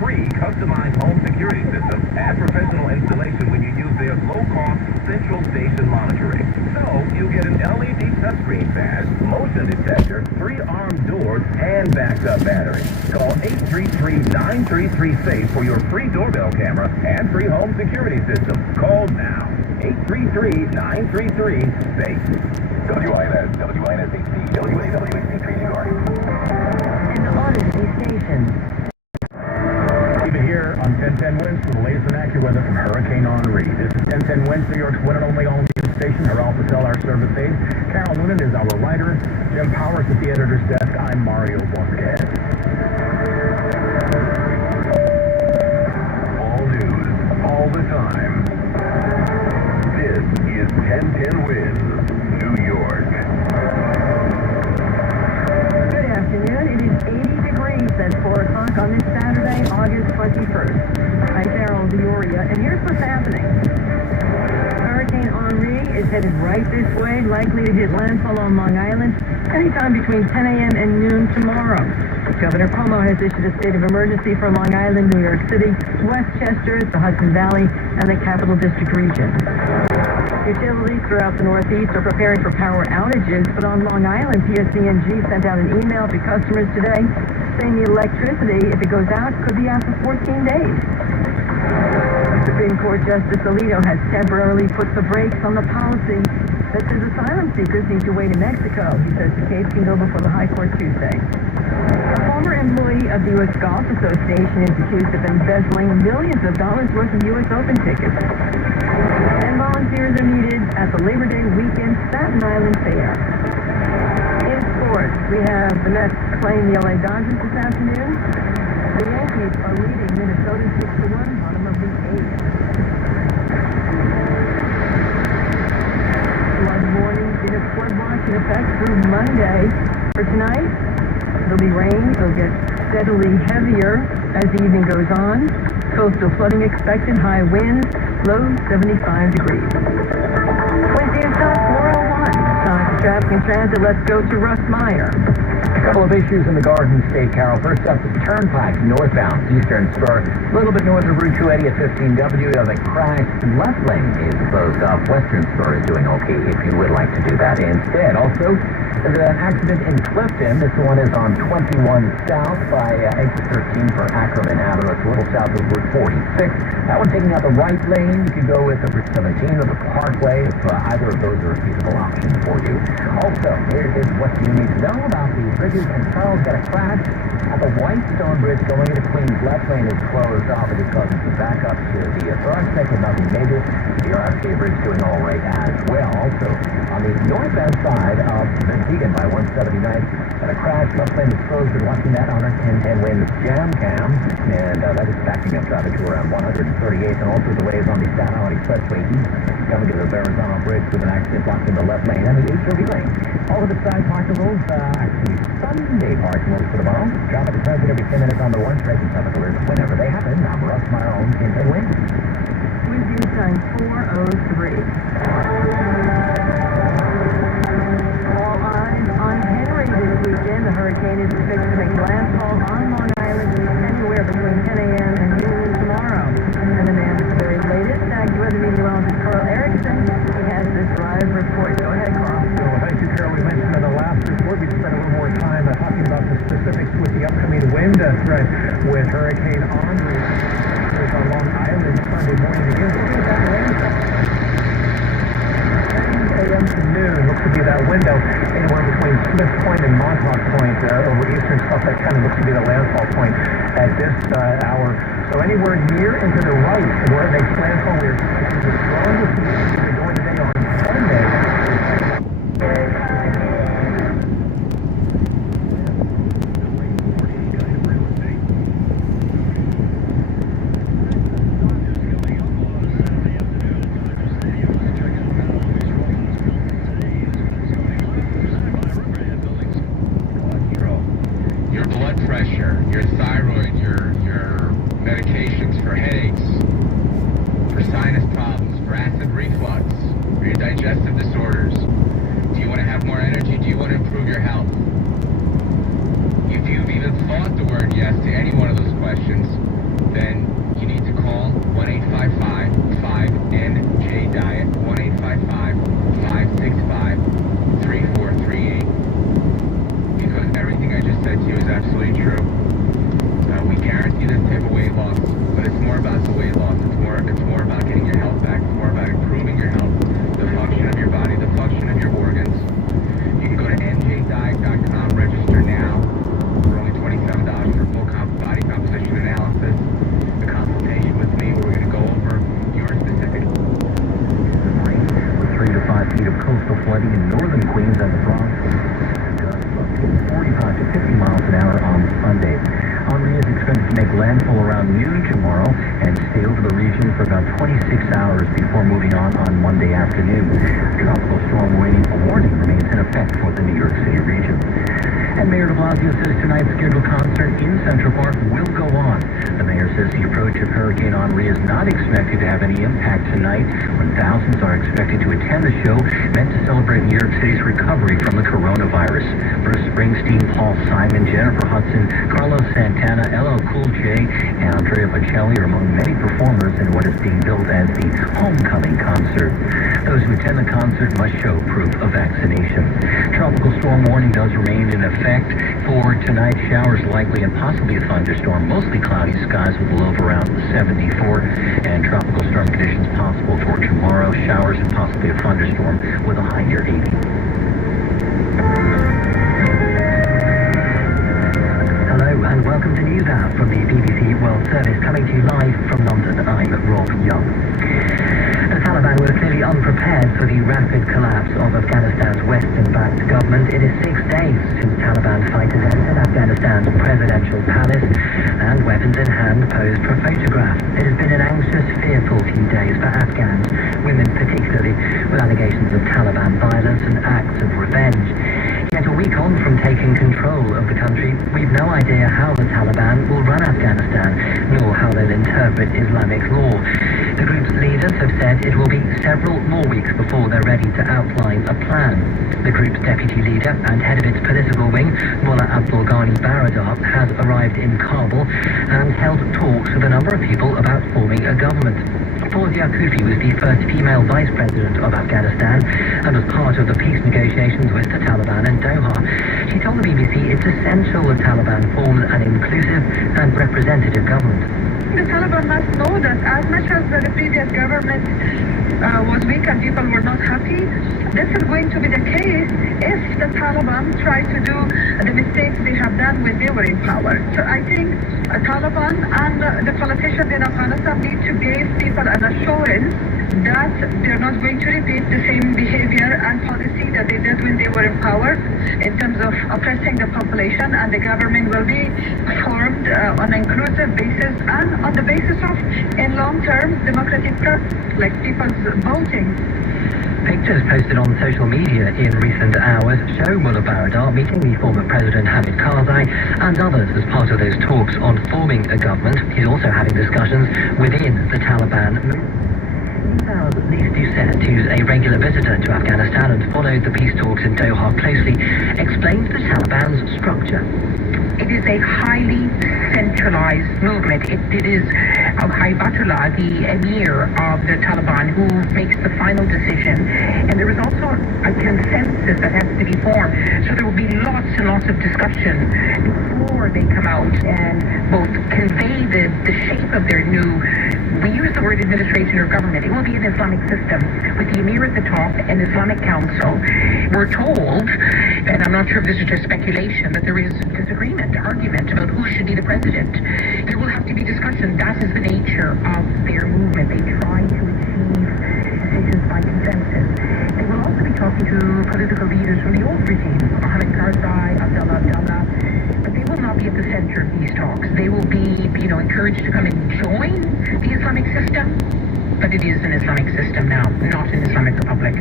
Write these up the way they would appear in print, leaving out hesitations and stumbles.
free customized home security system and professional installation when you use their low-cost central station monitoring. So you get an LED touchscreen badge, motion detector, 3 armed doors, and backed-up battery. Call 833-933-SAFE for your free doorbell camera and free home security system. Call now. 833-933-SAFE. WINS, WINS-HD, WAWC3 New York. And the Odyssey Station. Even here on 1010 Winds for the latest and accurate weather from Hurricane Henri. This is 1010 Winds, New York's one and only all-news station. Her Alpha Cell, our service aide. Carol Noonan is our writer. Jim Powers at the editor's desk. I'm Mario Bosquez. All news, all the time. This is 1010 Winds, New York. Good afternoon. It is 80 degrees at 4 o'clock on this Saturday, August 21st. I'm Carol Dioria, and here's what's happening. Hurricane Henri is headed right this way, likely to hit landfall on Long Island anytime between 10 a.m. and noon tomorrow. Governor Cuomo has issued a state of emergency for Long Island, New York City, Westchester, the Hudson Valley, and the Capital District region. Utilities throughout the Northeast are preparing for power outages, but on Long Island, PSE&G sent out an email to customers today saying the electricity, if it goes out, could be out for 14 days. Supreme Court Justice Alito has temporarily put the brakes on the policy that says asylum seekers need to wait in Mexico. He says the case can go before the High Court Tuesday. A former employee of the U.S. Golf Association is accused of embezzling millions of dollars worth of U.S. Open tickets. And volunteers are needed at the Labor Day weekend Staten Island Fair. In sports, we have the Mets playing the LA Dodgers this afternoon. The Yankees are leading Minnesota 6-1, bottom of the 8th. Flood warnings in a flood watch in effect through Monday. For tonight, there'll be rain. It'll get steadily heavier as the evening goes on. Coastal flooding expected, high winds, low 75 degrees. Wednesday is top 401. Time for traffic and transit. Let's go to Russ Meyer. A couple of issues in the Garden State, Carol. First up, the Turnpike northbound Eastern Spur. A little bit north of Route 280 at 15W. The crash left lane is closed off. Western Spur is doing okay if you would like to do that instead. Also, there's an accident in Clifton. This one is on 21 south by exit 13 for Ackerman Avenue. It's a little south of Route 46. That one taking out the right lane. You can go with the Route 17 or the Parkway if either of those are a feasible option for you. Also, here is what you need to know about the bridges and Charles got a crash at the Whitestone Bridge going into Queens. Left lane is closed off. It is causing some backup to the Thornton, nothing major. The RFK Bridge doing all right as well. Also, on the northbound side of Muskegon by 179th, got a crash. Left lane is closed. Been watching that on our 1010 Winds Jam Cam, and that is backing up traffic to around 138th, and also delays on the Staten Island Expressway East coming to the Verrazano Bridge with an accident blocking the left lane and the HOV lane. All of the side parking rules, actually Sunday parking rules for tomorrow. Traffic is present every 10 minutes on the one track and traffic alerts whenever they happen. I'm Russ Meyer on 1010 Winds. Wednesday time 4:03. All eyes on Henri this weekend. The hurricane is expected to make landfall on Long Island anywhere between 10 a.m. and noon tomorrow. And the man with the very latest AccuWeather meteorologist Carl Erickson. He has this live report. Go ahead, Carl. Well, thank you, Carol. We mentioned in the last report we spent a little more time talking about the specifics with the upcoming wind threat with Hurricane Henri. There's on Long Island Sunday morning again. Look at that rain. 10 a.m. to noon looks to be that window anywhere between Smith Point and Montauk Point over eastern stuff. That kind of looks to be the landfall point at this hour. So anywhere near and to the right where it makes landfall, we're expecting the strongest we're going today on Sunday. Your blood pressure, your thyroid, your medications for headaches, for sinus problems, for acid reflux, loss, but it's more about the weight loss. It's more about getting your health back. It's more about improving your health, the function of your body, the function of your organs. You can go to njdiet.com, register now for only $27 for full body composition analysis, a consultation with me where we're going to go over your specific. With 3 to 5 feet of coastal flooding in northern Queens and the Bronx. Gusts up to 45 to 50 miles an hour on Sunday. Henri is expected to make landfall around noon tomorrow and stay over the region for about 26 hours before moving on Monday afternoon. Tropical storm warning remains in effect for the New York City region. And Mayor de Blasio says tonight's scheduled concert in Central Park will go on. The mayor says the approach of Hurricane Henri is not expected to have any impact tonight, when thousands are expected to attend the show meant to celebrate New York City's recovery from the coronavirus. Bruce Springsteen, Paul Simon, Jennifer Hudson, Carlos Santana, LL Cool J, and Andrea Bocelli are among many performers in what is being billed as the homecoming concert. Those who attend the concert must show proof of vaccination. Tropical storm warning does remain in effect for tonight. Showers likely and possibly a thunderstorm. Mostly cloudy skies with a low of around 74. And tropical storm conditions possible for tomorrow. Showers and possibly a thunderstorm with a high near 80. Hello and welcome to News Hour from the BBC World Service, coming to you live from London. I'm Rob Young. The Taliban were clearly unprepared for the rapid collapse of Afghanistan's Western-backed government. It is 6 days since Taliban fighters entered Afghanistan's presidential palace and, weapons in hand, posed for a photograph. It has been an anxious, fearful few days for Afghans, women particularly, with allegations of Taliban violence and acts of revenge. Yet a week on from taking control of the country, we've no idea how the Taliban will run Afghanistan, nor how they'll interpret Islamic law. The group's leaders have said it will be several more weeks before they're ready to outline a plan. The group's deputy leader and head of its political wing, Mullah Abdul Ghani Baradar, has arrived in Kabul and held talks with a number of people about forming a government. Fawzia Koofi was the first female vice president of Afghanistan and was part of the peace negotiations with the Taliban in Doha. She told the BBC it's essential the Taliban forms an inclusive and representative government. The Taliban must know that as much as the previous government was weak and people were not happy, this is going to be the case if the Taliban try to do the mistakes they have done when they were in power. So I think Taliban and the politicians in Afghanistan need to give people an assurance that they're not going to repeat the same behavior and policy that they did when they were in power in terms of oppressing the population, and the government will be formed on an inclusive basis and on the basis of in long-term democratic process, like people's voting. Pictures posted on social media in recent hours show Mullah Baradar meeting the former President Hamid Karzai and others as part of those talks on forming a government. He's also having discussions within the Taliban movement. Lise Doucette, who's a regular visitor to Afghanistan and followed the peace talks in Doha closely, explains the Taliban's structure. It is a highly centralized movement. It is Hibatullah, the emir of the Taliban, who makes the final decision. And there is also a consensus that has to be formed. So there will be lots and lots of discussion before they come out and both convey the shape of their new, we use the word administration or government. It will be an Islamic system with the emir at the top and Islamic Council. We're told, and I'm not sure if this is just speculation, that there is disagreement, argument about who should be the president. There will have to be discussion. That is the nature of their movement. They try to achieve decisions by consensus. They will also be talking to political leaders from the old regime, Mohammed Karzai, Abdullah, but they will not be at the center of these talks. They will be, encouraged to come and join the Islamic system, but it is an Islamic system now, not an Islamic Republic.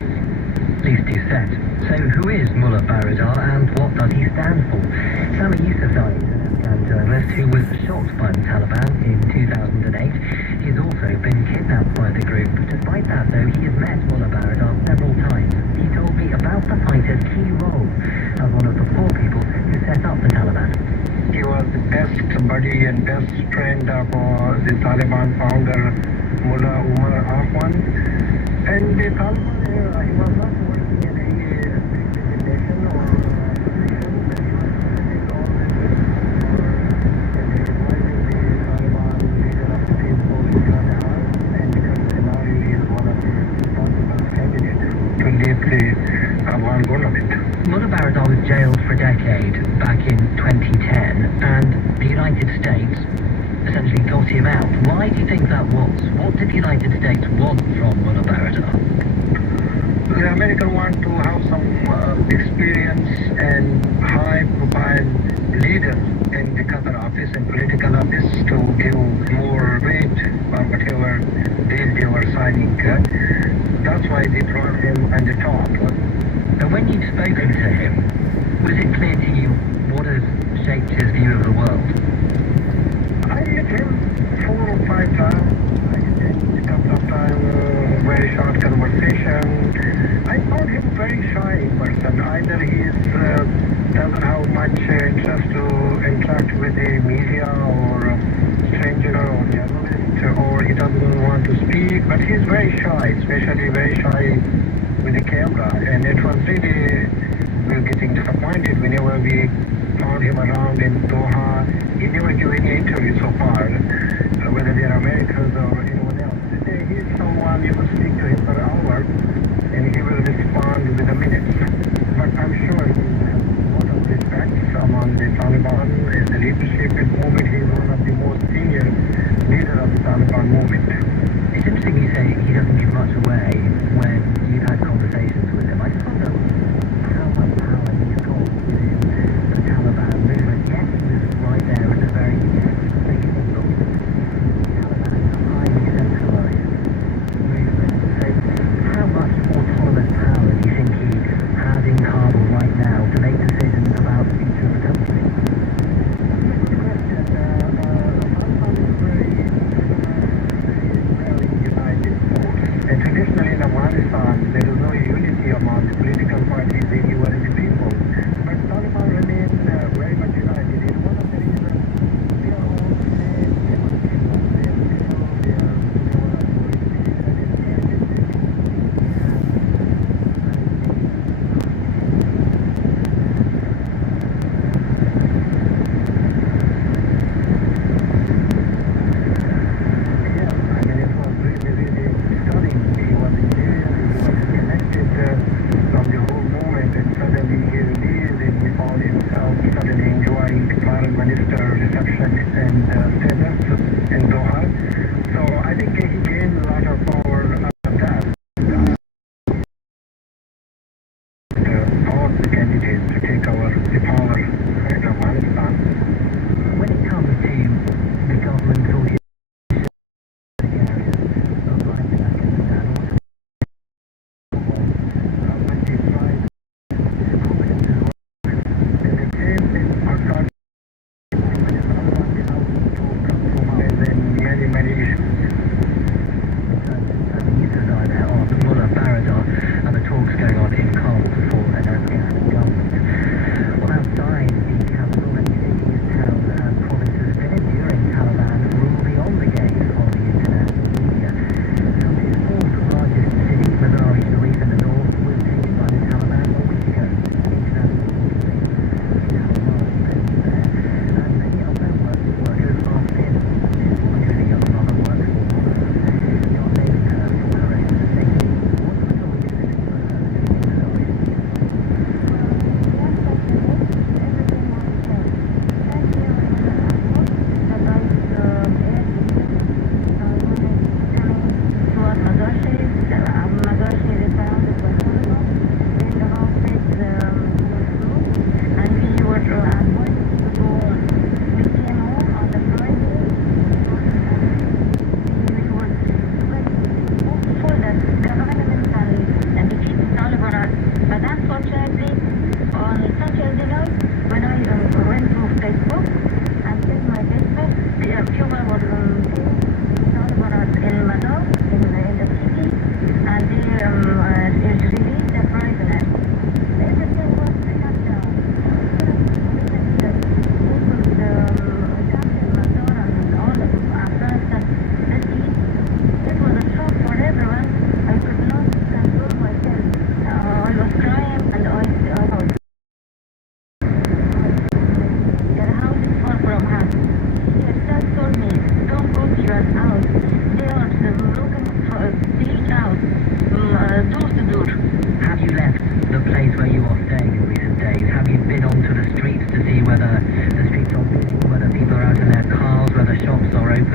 Lise Doucette. So who is Mullah Baradar and what does he stand for? Sami Yousafzai is an Afghan journalist who was shot by the Taliban in 2008. He's also been kidnapped by the group. Despite that, though, he has met Mullah Baradar several times. He told me about the fighter's key role as one of the 4 people who set up the Taliban. He was the best buddy and best friend of the Taliban founder, Mullah Umar Afwan. And the Taliban, he was not working in any organization or position, but he was visiting all the actually got him out. Why do you think that was? What did the United States want from Mullah Baradar? The Americans want to have some experience and high-profile leaders in the Qatar office and political office to give more weight on whatever deal they were signing. That's why they brought him on the top. And when you've spoken to him, was it clear to you what has shaped his view of the world? I met him 4 or 5 times. I spent a couple of times, very short conversation. I found him very shy person. Either he doesn't have much interest to interact with the media or stranger or journalist, or he doesn't want to speak. But he's very shy, especially very shy with the camera. And it was really, we were getting disappointed whenever we found him around in Doha. He never gave any interview so far, whether they're Americans or anyone else. He's someone you could speak to him for hours and he will respond within a minute. But I'm sure he has a lot of respect among the Taliban and the leadership in the movement. He's one of the most senior leaders of the Taliban movement. It's interesting you say he doesn't give much away when you've had conversations with him. I just wonder how much power he's got within the Taliban movement. Yes, he was right there at the very beginning, but Taliban is a highly centralized movement. So how much autonomous power do you think he has in Kabul right now to make decisions about the future of the country? And traditionally in Afghanistan, there is no unity among the political parties anywhere in the people. But Taliban remain very much united. In one of the reasons, they are all the same. They must be one same people. They are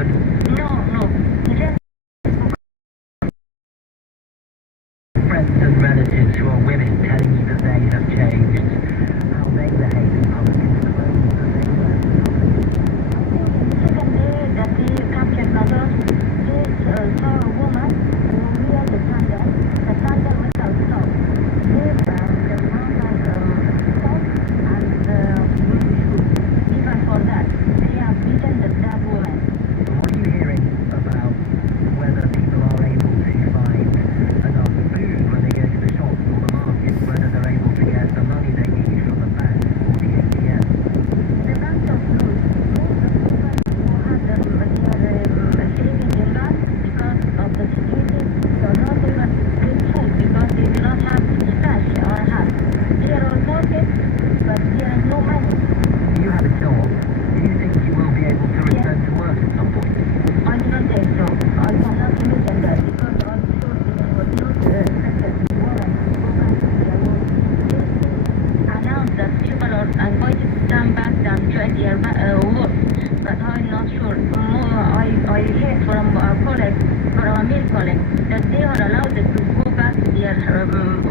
even? No. Just Friends and relatives who are women telling you that they have changed, how they behave in public, and the clothes that they wear. second day that they captured Nadal, they saw a woman who wear the sandal without socks. They found the normal socks and shoes. Even for that, they have beaten that woman. What are you hearing about whether people are able to find enough food when they go to the shops or the markets, whether they're able to get the money they need from the bank or the ATM? The banks are closed. Most of the people who have their savings in that because of the security do not even get food because they do not have cash or have. There are markets, but there is no money. You have a job. Do you think you will be able to return to work at some point? I do not think so. I cannot imagine that because I'm sure they would not expect women to go back to their work. They announced that people are invited to come back and join their work, but I'm not sure. I heard from a colleague, from a male colleague, that they are allowed to go back to their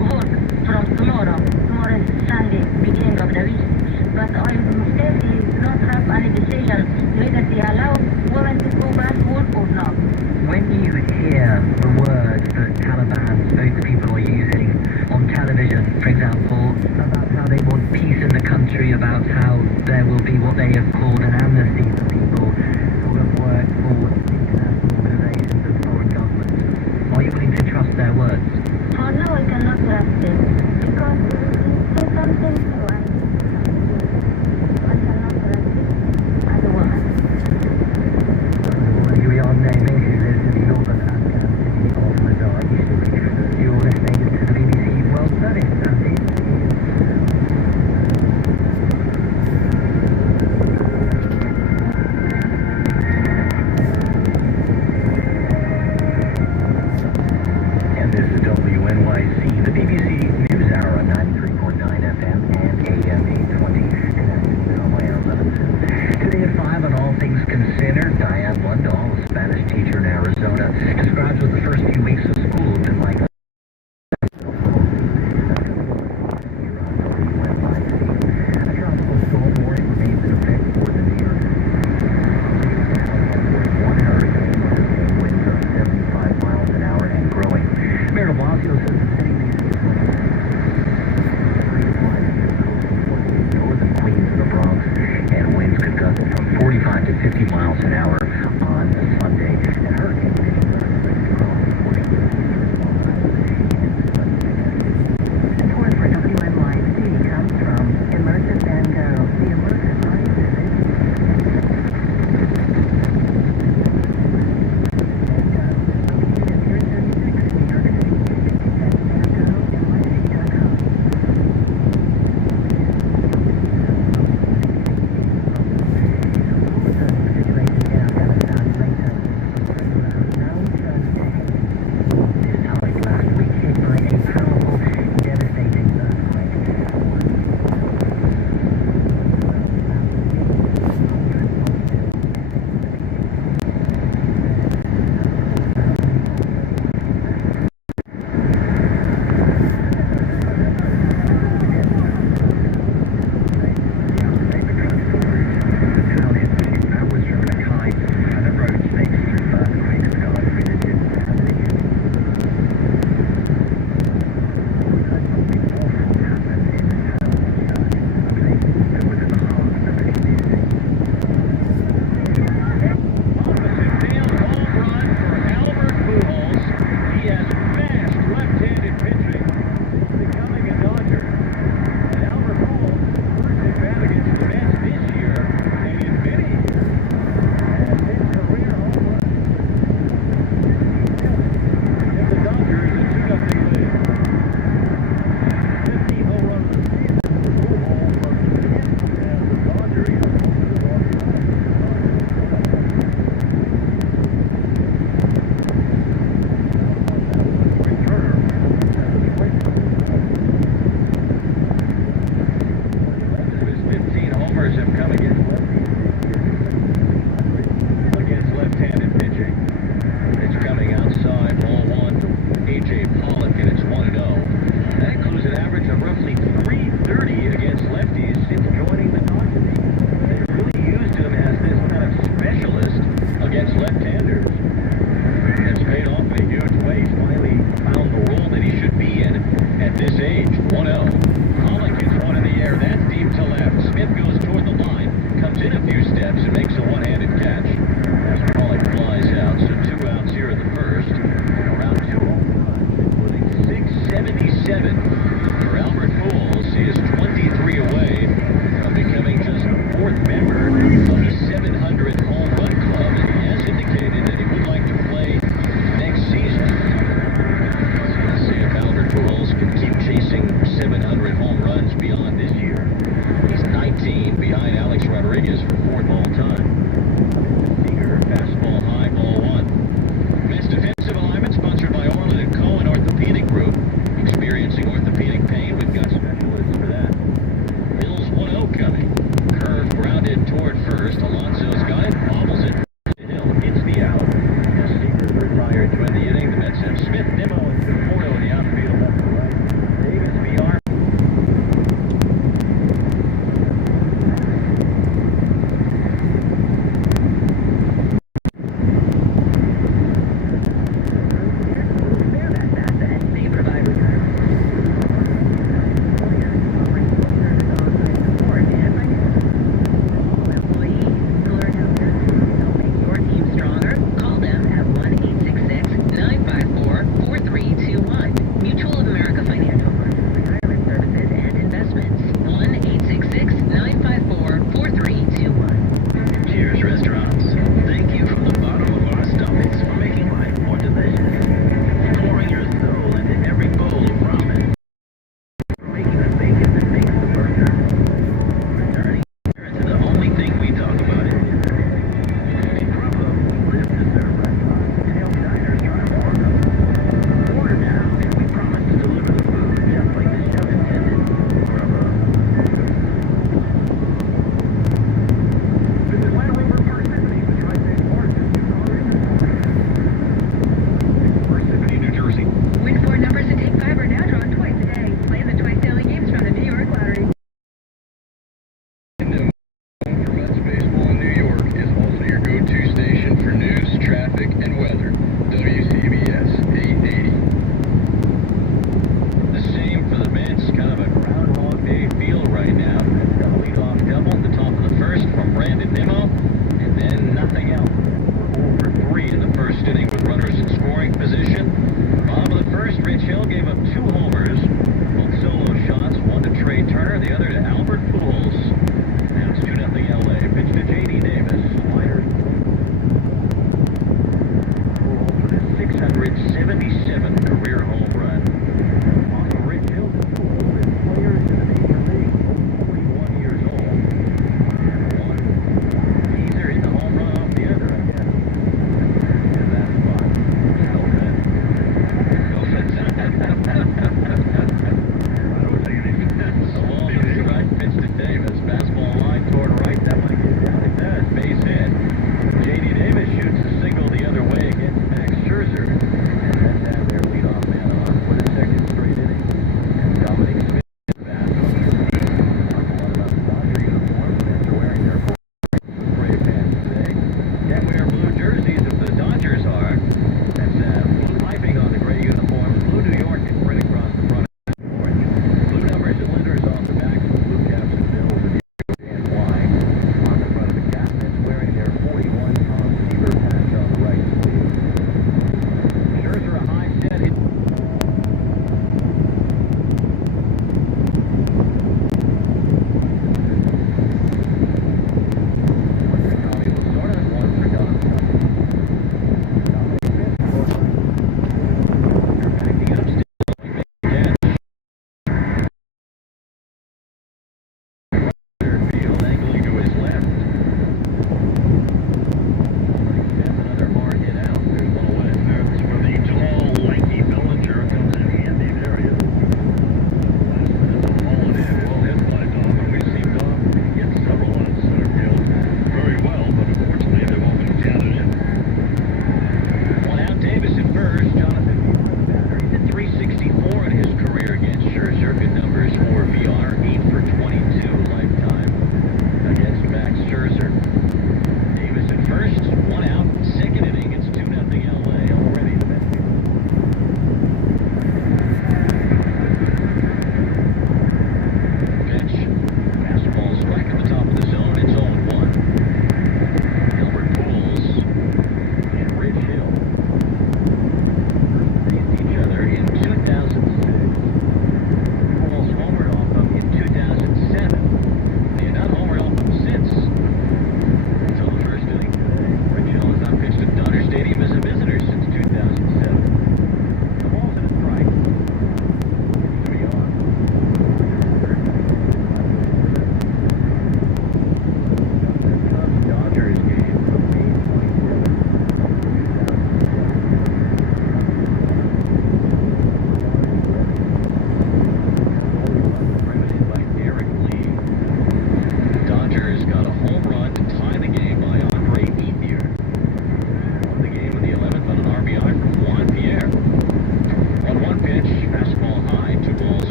work from tomorrow. Tomorrow is Sunday, beginning of the week. But I still do not have any decision whether they allow women to go back to work or not. When you hear the words that Taliban spokespeople are using on television, for example, about how they want peace in the country, about how there will be what they have called an amnesty for people who have worked for international organizations and foreign governments, are you willing to trust their words? For now, I cannot trust them because they say something new and I cannot trust it as a woman. We are naming who lives in the northern Afghan city of Mazar Sharif. You're listening to the BBC World Service, Andy. And this is WNYC, the BBC News Hour on 93.9 FM and AM 820. Connected now by our Levinson. Today at 5 on All Things Considered, Diane Lundahl, a Spanish teacher in Arizona, describes what the first few weeks of school have been like. A tropical storm warning remains in effect for the New York. One hurricane with winds of 75 miles an hour and growing. Mayor de Blasio says the city may see northern Queens and the Bronx, and winds could gust from 45 to 50 miles an hour on Sunday. And hurricane conditions are expected to cross the 40 Commanders. It's paid off in a huge way. He's finally found the role that he should be in at this age. 1-0. Pollock gets one in the air. That's deep to left. Smith goes toward the line, comes in a few steps, and makes a one-handed catch. As Pollock flies out, so 2 outs here in the first. Around 2 home runs, including 677 for Albert Pujols. He is 23 away from becoming just the 4th member of the 700 home run club, and he has indicated that he would like to play next season. Let's see if Albert Pujols can keep chasing 700 home runs beyond this year. He's 19 behind Alex Rodriguez for 4th all-time. Seager, fastball high, ball 1. Best defensive alignment sponsored by Orland and Cohen Orthopedic Group. Experiencing orthopedic pain, we've got specialists for that. Bills 1-0 coming. Curve grounded toward first. Alonso's got it, bobbles it. Hill hits the out. As Seager retired to end the inning, the Mets have Smith, Nimmo, and Conforto in the outfield left to right. Davis v. Arm. Henri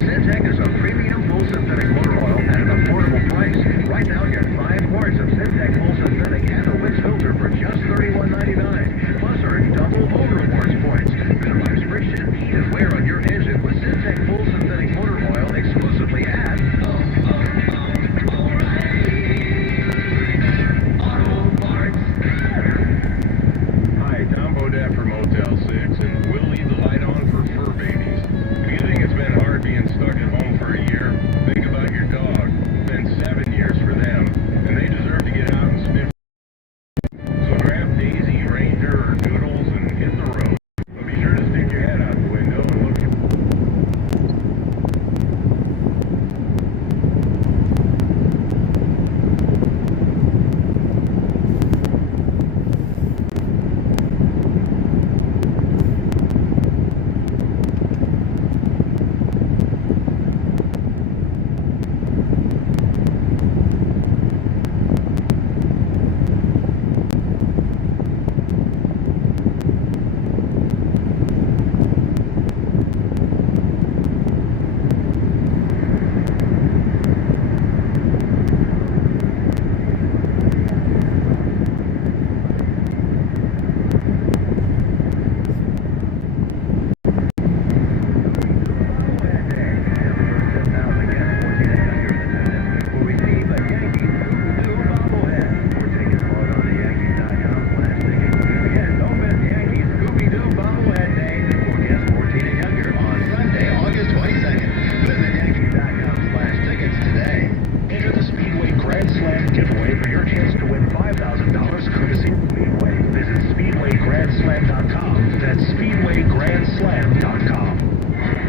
Syntec is a premium full synthetic motor oil at an affordable price. Right now, get 5 quarts of Syntec full synthetic and a Wix filter for just $31.99. Plus, earn double home rewards points. Minimize friction, heat, and wear on your engine with Syntec full synthetic motor oil exclusively at Auto Parts. Hi, Tom Bodette from Motel 6, and we'll leave the light on for fur babies. If you think it's been hard being stuck at home for a year, think about your dog. It's been 7 years for them, and they deserve to get out and sniff. So grab Daisy, Ranger, or Doodles and hit the road. But be sure to stick your head out the window and look.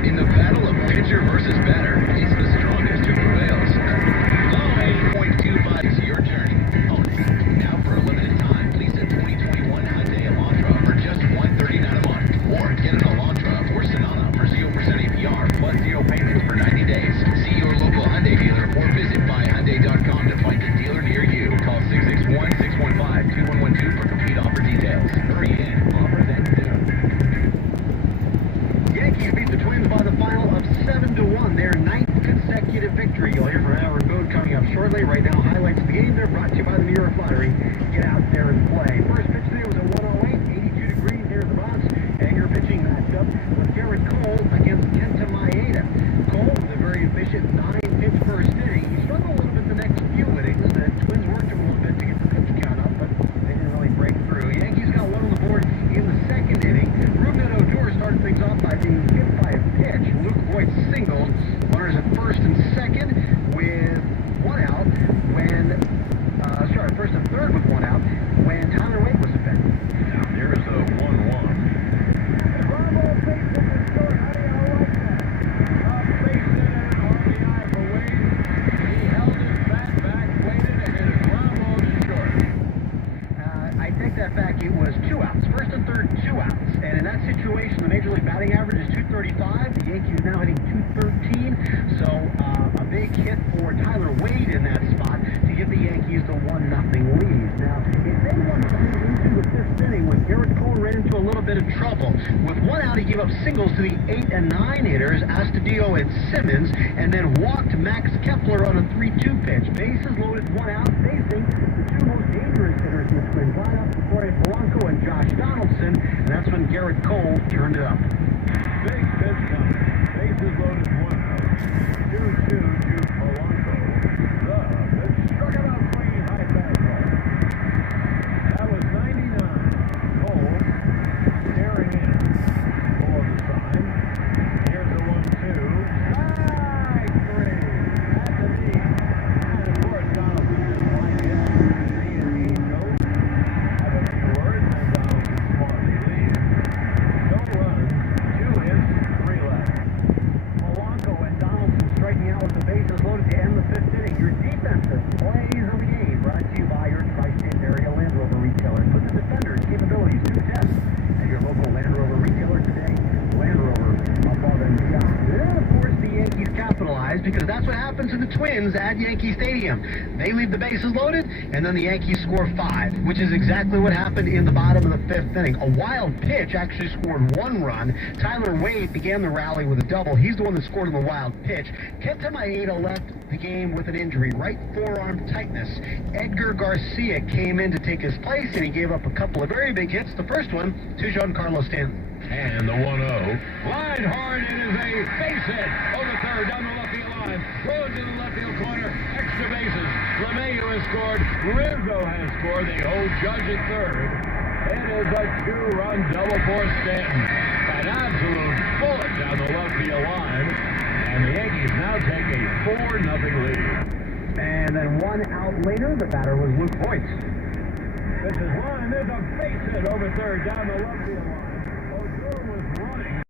In the battle of pitcher versus batter, it's the strongest who prevails. Low 8.25 is your journey. Now for a limited time, lease a 2021 Hyundai Elantra for just $139 a month. Or get an Elantra or Sonata for 0% APR plus 0 payments for 90 days. See your local Hyundai dealer or visit buyhyundai.com to find a dealer near you. Call 661-615-2112 for complete offer details. Hurry in. Offers end soon. Yankees beat the Twins by the final of 7-1, their 9th consecutive victory. You'll hear from Howard Bode coming up shortly. Right now, highlights of the game. They're brought to you by the New York Lottery. Get out there and play. First pitch today was a 108, 82 degrees near the box. And your pitching matchup with Garrett Cole against Kenta Maeda. Cole with a very efficient 9-pitch first inning. He struggled a little bit the next few innings. The Twins worked him a little bit to get the pitch count up, but they didn't really break through. Yankees got one on the board in the second inning. Ruben Odor started things off by being hit by a pitch. Luke Voigt singled. Runners at first and second with one out when, first and third with one out when Tyler Wade was affected. Now there's a 1-1. Bravo takes it to short. How do you like that? Base hit on the eye for Wade. He held his bat back, waited, and hit it Bravo to short. I take that back. It was 2 outs. First and third, 2 outs. And in that situation, the Major League batting average is 235. The Yankees now hitting 213. So a big hit for Tyler Wade in that spot to give the Yankees the 1-0 lead. Now, if they want to move into the 5th inning with Garrett Cole ran into a little bit of trouble. With 1 out, he gave up singles to the 8 and 9 hitters, Astudillo and Simmons, and then walked Max Kepler on a 3-2 pitch. Bases loaded, 1 out, facing the 2 most dangerous hitters in the Twins lineup, Jorge Polanco and Josh Donaldson, and that's when Garrett Cole turned it up. Big pitch coming. Bases loaded, 1 out. 2-2 to Polanco. The pitch struck him out swinging high fastball. That was 99. Cole staring in for the sign. Here's the 1-2. Strike 3. At the knee. And of course, Donaldson just lined it. See and he goes. Have it scored, and Donaldson smartly leads. No runs, 2 hits, 3 left. because that's what happens to the Twins at Yankee Stadium. They leave the bases loaded, and then the Yankees score 5, which is exactly what happened in the bottom of the 5th inning. A wild pitch actually scored 1 run. Tyler Wade began the rally with a double. He's the one that scored on the wild pitch. Kenta Maeda left the game with an injury, right forearm tightness. Edgar Garcia came in to take his place, and he gave up a couple of very big hits. The first one to Giancarlo Stanton. And the 1-0. Line hard, it is a base hit over third down the left field line. Throws to the left field corner. Extra bases. LeMahieu has scored. Rizzo has scored. They hold Judge at third. It is a 2-run double for Stanton. An absolute bullet down the left field line. And the Yankees now take a 4-0 lead. And then 1 out later, the batter was Luke Voigt. This is line. There's a base hit over third down the left field line. Was running.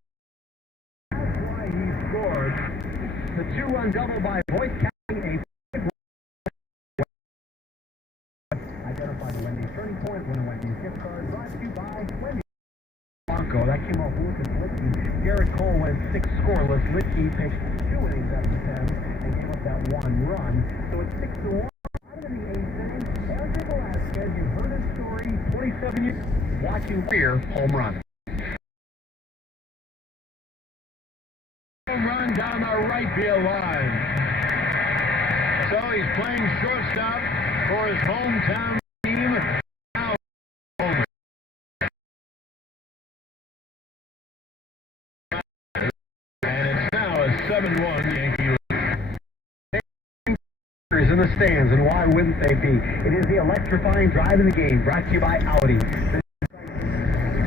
That's why he scored. The 2-run double by Voigt, carrying a identified the Wendy's turning point, winner Wendy's gift card, brought to you by Wendy's. Bronco, that came off Lucas Litke. Garrett Cole went 6 scoreless. Litke pitched 2 innings after 10 and gave up that 1 run. So it's 6-1. Out of the 8th inning, Andrew Velasquez, you heard his story, 27 years, watching career home run. Run down the right field line. So he's playing shortstop for his hometown team. Now over. And it's now a 7-1 Yankee lead. In the stands, and why wouldn't they be? It is the electrifying drive in the game, brought to you by Audi.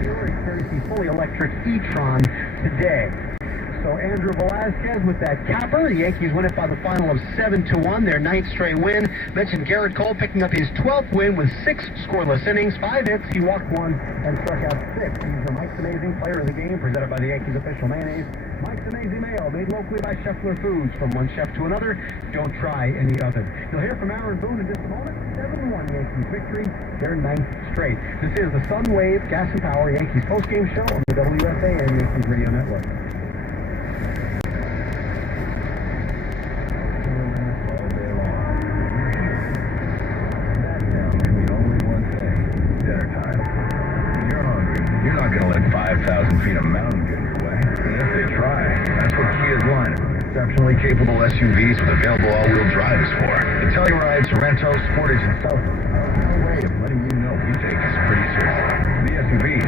You're experiencing fully electric e-tron today. So Andrew Velasquez with that capper. The Yankees win it by the final of 7-1, their 9th straight win. Mentioned Garrett Cole picking up his 12th win with 6 scoreless innings, 5 hits. He walked 1 and struck out 6. He's the Mike's Amazing Player of the Game, presented by the Yankees official mayonnaise. Mike's Amazing Mayo, made locally by Scheffler Foods. From one chef to another, don't try any other. You'll hear from Aaron Boone in just a moment. 7-1 Yankees victory, their 9th straight. This is the Sunwave Gas and Power Yankees postgame show on the WFA and Yankees Radio Network. You're not going to let 5,000 feet of mountain get in your way. And if they try, that's what Kia's line of exceptionally capable SUVs with available all-wheel drive is for. The Telluride, Sorento, Sportage, and South are our way of letting you know we take this pretty seriously. The SUVs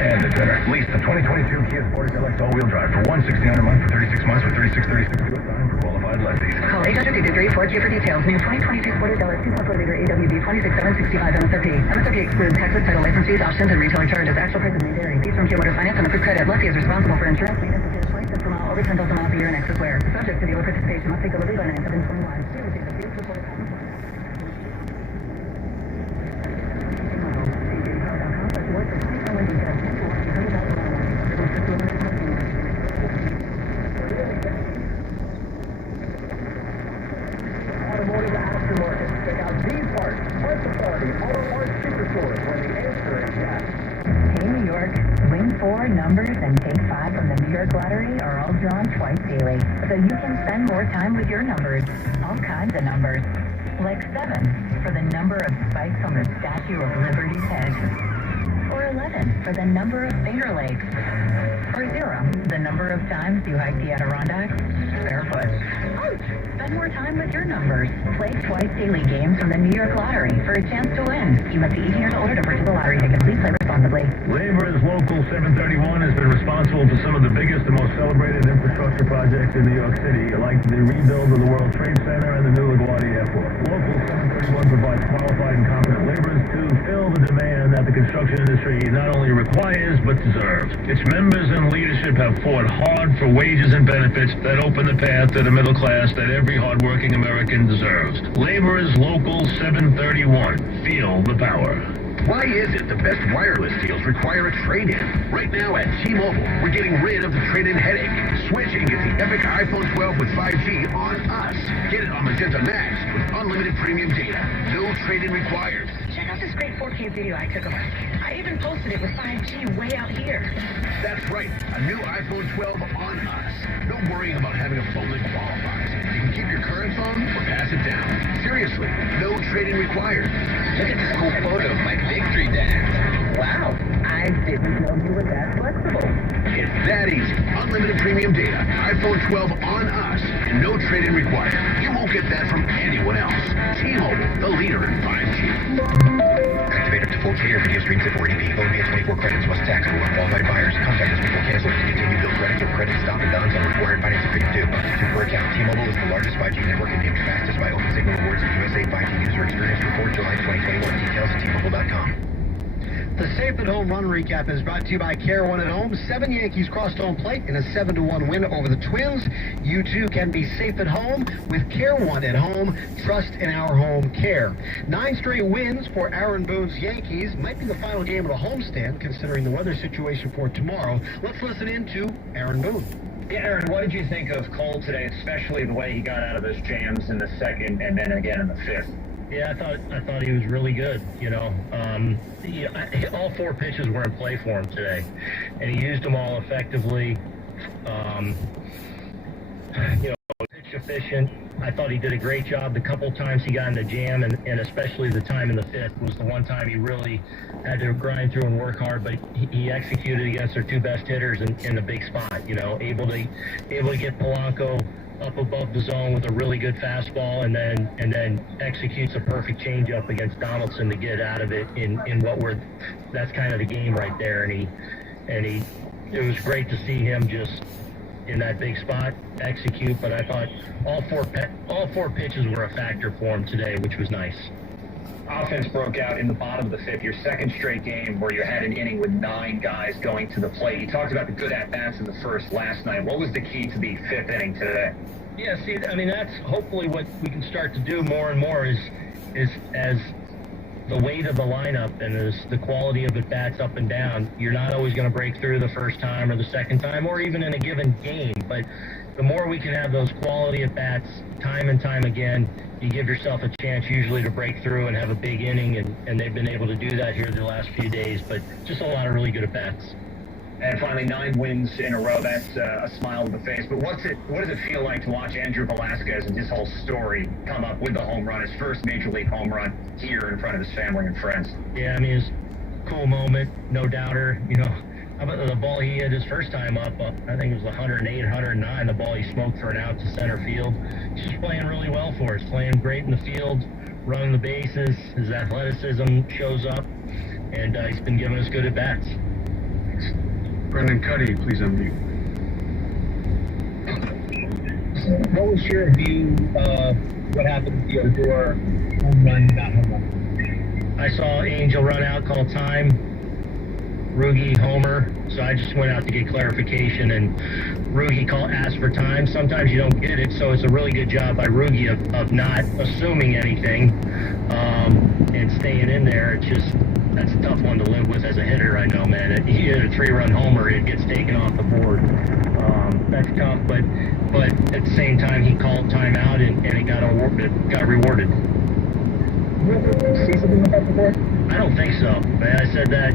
and the dinner. Lease the 2022 Kia Sportage LX all-wheel drive for $169 a month for 36 months with 3636 to assign for qualified lefties. Call 800-833-4Q for details. New 2022 Sportage LX 2.4-liter AWB 26,765 MSRP. MSRP excludes taxes, title, license fees, options, and retailer charges. Actual prices may vary. Fees from Kia Motor Finance and approved credit. Lessee is responsible for insurance, maintenance, and sales price, and per mile over 10,000 miles a year in excess wear. Subject to dealer participation. Must take delivery by 9/7/21. See receipt of field report. Automotive aftermarket. Check out these parts authority, auto parts superstores, where the answer is yes. Hey, New York. Win 4 numbers and take 5 from the New York Lottery are all drawn twice daily, so you can spend more time with your numbers. All kinds of numbers. Like 7 for the number of spikes on the Statue of Liberty's head. Or 11 for the number of Finger Lakes. Or 0, the number of times you hike the Adirondacks barefoot. Ouch! Spend more time with your numbers. Play twice daily games from the New York Lottery for a chance to win. You must be 18 years older to purchase a lottery ticket. Please play responsibly. Labor's Local 731 has been responsible for some of the biggest and most celebrated infrastructure projects in New York City, like the rebuild of the World Trade Center and the new LaGuardia Airport. Local 731 provides qualified and competent laborers to fill the demand that the construction industry not only requires but deserves. Its members and leadership have fought hard for wages and benefits that open the path to the middle class that every hardworking American deserves. Labor's Local 731. Feel the power. Why is it the best wireless deals require a trade-in? Right now at T-Mobile, we're getting rid of the trade-in headache. Switch and get the epic iPhone 12 with 5G on us. Get it on Magenta Max with unlimited premium data. No trade-in required. Check out this great 4K video I took of us. I even posted it with 5G way out here. That's right. A new iPhone 12 on us. No worrying about having a phone that qualifies. Keep your current phone or pass it down. Seriously, no trading required. Look at this cool photo of my victory dance. Wow, I didn't know you were that flexible. It's that easy. Unlimited premium data, iPhone 12 on us, and no trade-in required. You won't get that from anyone else. T-Mobile, the leader in 5G. Activate up to 4K or video streams at 480p. Phone via 24 credits. Must taxable on qualified buyers. Contact us before cancel. Discontinue bill credits or credit stop and downs on required financing figure 2. Up to 2 per account. T-Mobile is the largest 5G network and named fastest by OpenSignal Awards and USA 5G User Experience Report July 2021. Details at T-Mobile.com. The Safe at Home Run Recap is brought to you by Care One at Home. 7 Yankees crossed home plate in a 7-1 win over the Twins. You too can be safe at home with Care One at Home. Trust in our home care. 9 straight wins for Aaron Boone's Yankees. Might be the final game of the homestand considering the weather situation for tomorrow. Let's listen in to Aaron Boone. Yeah, Aaron, what did you think of Cole today, especially the way he got out of his jams in the second and then again in the fifth? Yeah, I thought he was really good. All 4 pitches were in play for him today, and he used them all effectively. Pitch efficient. I thought he did a great job. The couple times he got in the jam, and especially the time in the fifth was the one time he really had to grind through and work hard. But he executed against their 2 best hitters in the big spot. Able to get Polanco up above the zone with a really good fastball, and then executes a perfect changeup against Donaldson to get out of it that's kind of the game right there. And it was great to see him just in that big spot execute. But I thought all four pitches were a factor for him today, which was nice. Offense broke out in the bottom of the fifth, your second straight game where you had an inning with 9 guys going to the plate. You talked about the good at-bats in the first last night. What was the key to the fifth inning today? Yeah, that's hopefully what we can start to do more and more is as the weight of the lineup and as the quality of at-bats up and down, you're not always going to break through the first time or the second time or even in a given game. But the more we can have those quality at-bats time and time again, you give yourself a chance usually to break through and have a big inning, and they've been able to do that here the last few days. But just a lot of really good at-bats. And finally, 9 wins in a row. That's a smile on the face. But what does it feel like to watch Andrew Velasquez and his whole story come up with the home run, his first major league home run here in front of his family and friends? Yeah, it's a cool moment, no doubter. How about the ball he hit his first time up, I think it was 108, 109, the ball he smoked for an out to center field. He's just playing really well for us, playing great in the field, running the bases. His athleticism shows up, and he's been giving us good at-bats. Brendan Cuddy, please unmute. What was your view of what happened with the Odor home run, not home run? I saw Angel run out, call time, Rugi homer, so I just went out to get clarification, and Rugi asked for time. Sometimes you don't get it, so it's a really good job by Rugi of not assuming anything and staying in there. That's a tough one to live with as a hitter, I know, man. He hit a 3-run homer, it gets taken off the board. That's tough, but at the same time, he called timeout, and it got rewarded. See something like that before? I don't think so. I said that,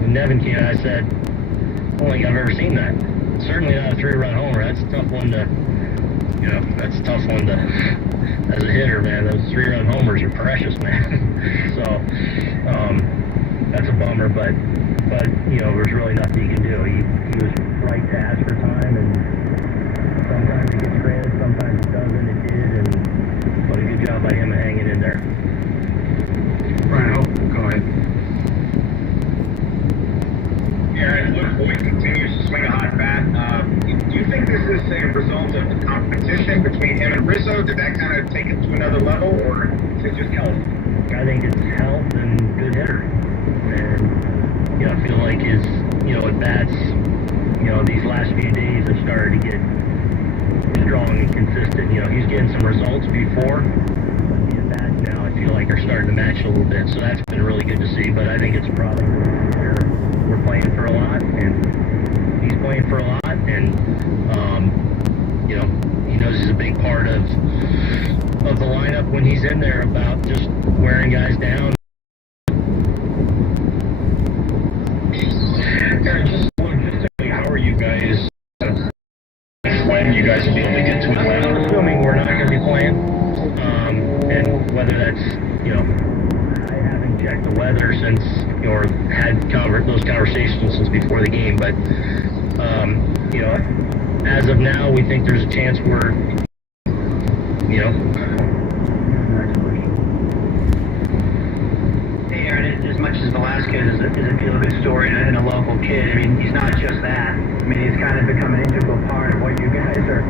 when Nevin came out, I said, I don't think I've ever seen that. Certainly not a 3-run homer. That's a tough one to, as a hitter, man. Those 3-run homers are precious, man. So, that's a bummer, but there's really nothing you can do. He was right to ask for time, and sometimes it gets granted, sometimes it doesn't. It did, but a good job by him hanging in there. Brian, go ahead. Aaron, Luke Boyd continues to swing a hot bat. Do you think this is a result of the competition between him and Rizzo? Did that kind of take it to another level, or is it just health? I think it's health and good hitter. And, I feel like his, at-bats, these last few days have started to get strong and consistent. He's getting some results before. The at-bats now, I feel like, are starting to match a little bit. So that's been really good to see. But I think it's a product where we're playing for a lot, and he's playing for a lot. And, he knows he's a big part of the lineup when he's in there about just wearing guys down. Aaron, how are you guys when you guys will be able to get to Atlanta, assuming we're not going to be playing. And whether that's, you know, I haven't checked the weather since, or had those conversations since before the game, but, you know, as of now, we think there's a chance we're, you know. Hey, Aaron, as much as Velasquez is a feel-good story and a local kid, I mean, he's not just that. I mean, he's kind of become an integral part of what you guys are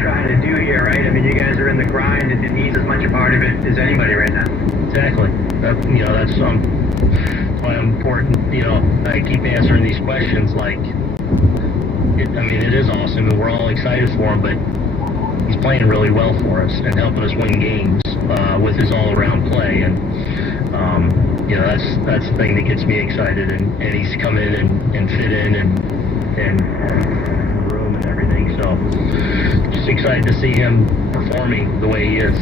trying to do here, right? I mean, you guys are in the grind, and he's as much a part of it as anybody right now. Exactly. You know, that's why I'm important. You know, I keep answering these questions like, I mean, it is awesome, and we're all excited for him, but he's playing really well for us and helping us win games with his all-around play, and you know, that's the thing that gets me excited, and he's come in and fit in and the room and everything, so just excited to see him performing the way he is.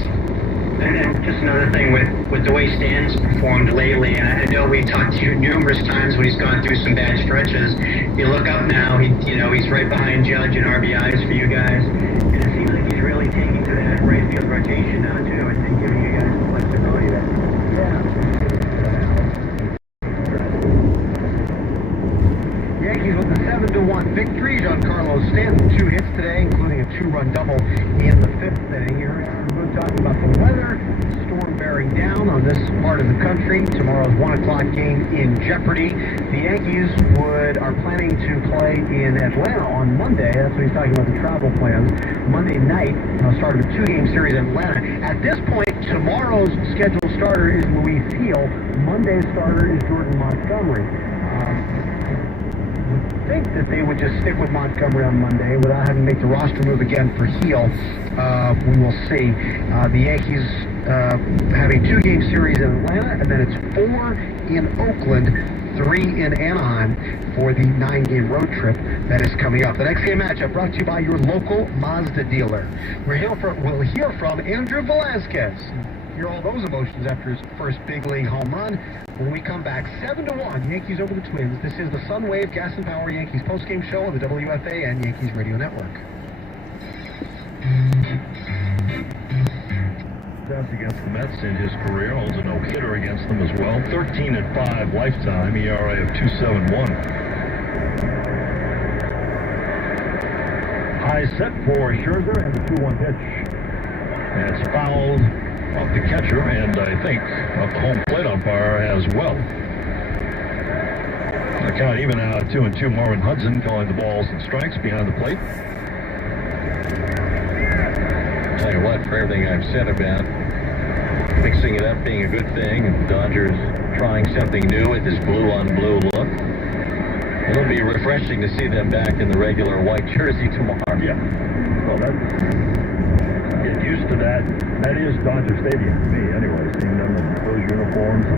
And just another thing with the way Stan's performed lately, and I know we've talked to you numerous times when he's gone through some bad stretches. You look up now, he's right behind Judge in RBIs for you guys, and it seems like he's really taking to that right field rotation now too, and giving you guys some flexibility there. Yankees with a 7-1 victory. Giancarlo Stanton, 2 hits today, including a 2-run double in the 5th inning. You heard Good talking about the weather, storm bearing down on this part of the country. Tomorrow's 1 o'clock game in jeopardy. The Yankees are planning to play in Atlanta on Monday. That's what he's talking about, the travel plans. Monday night, start of a 2-game series in Atlanta. At this point, tomorrow's scheduled starter is Luis Gil. Monday's starter is Jordan Montgomery. I think that they would just stick with Montgomery on Monday without having to make the roster move again for Heel. We will see. The Yankees having 2-game series in Atlanta, and then it's 4 in Oakland, 3 in Anaheim for the 9-game road trip that is coming up. The next game matchup brought to you by your local Mazda dealer. We'll hear from Andrew Velasquez. Hear all those emotions after his first big league home run. When we come back, 7-1, Yankees over the Twins. This is the Sunwave Gas and Power Yankees postgame show on the WFA and Yankees Radio Network. Success against the Mets in his career, holds a no-hitter against them as well. 13-5 lifetime, ERA of 2.71. High set for Scherzer and the 2-1 pitch. And it's fouled off the catcher, and I think off the home plate umpire as well. The count even now at 2-2. Marvin Hudson calling the balls and strikes behind the plate. I'll tell you what, for everything I've said about mixing it up being a good thing, and Dodgers trying something new with this blue-on-blue look, it'll be refreshing to see them back in the regular white jersey tomorrow. Yeah. Well, get used to that. That is Dodger Stadium to me, anyway. Seeing them in those uniforms, a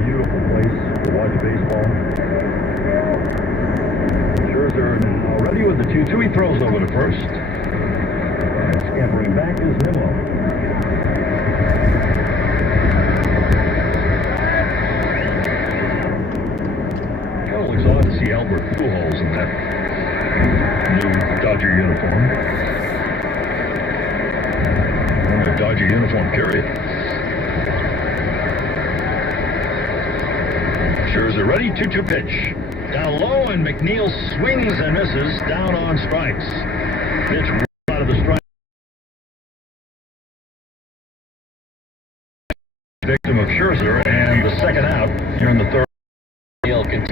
beautiful place to watch baseball. Scherzer now ready with the 2-2. He throws over to first. And scampering back is Nimmo. Kind of looks odd to see Albert Pujols in that new Dodger uniform. Dodger uniform, period. Scherzer ready, 2-2 pitch. Down low, and McNeil swings and misses, down on strikes. Pitch out of the strike. Victim of Scherzer, and the second out here in the third.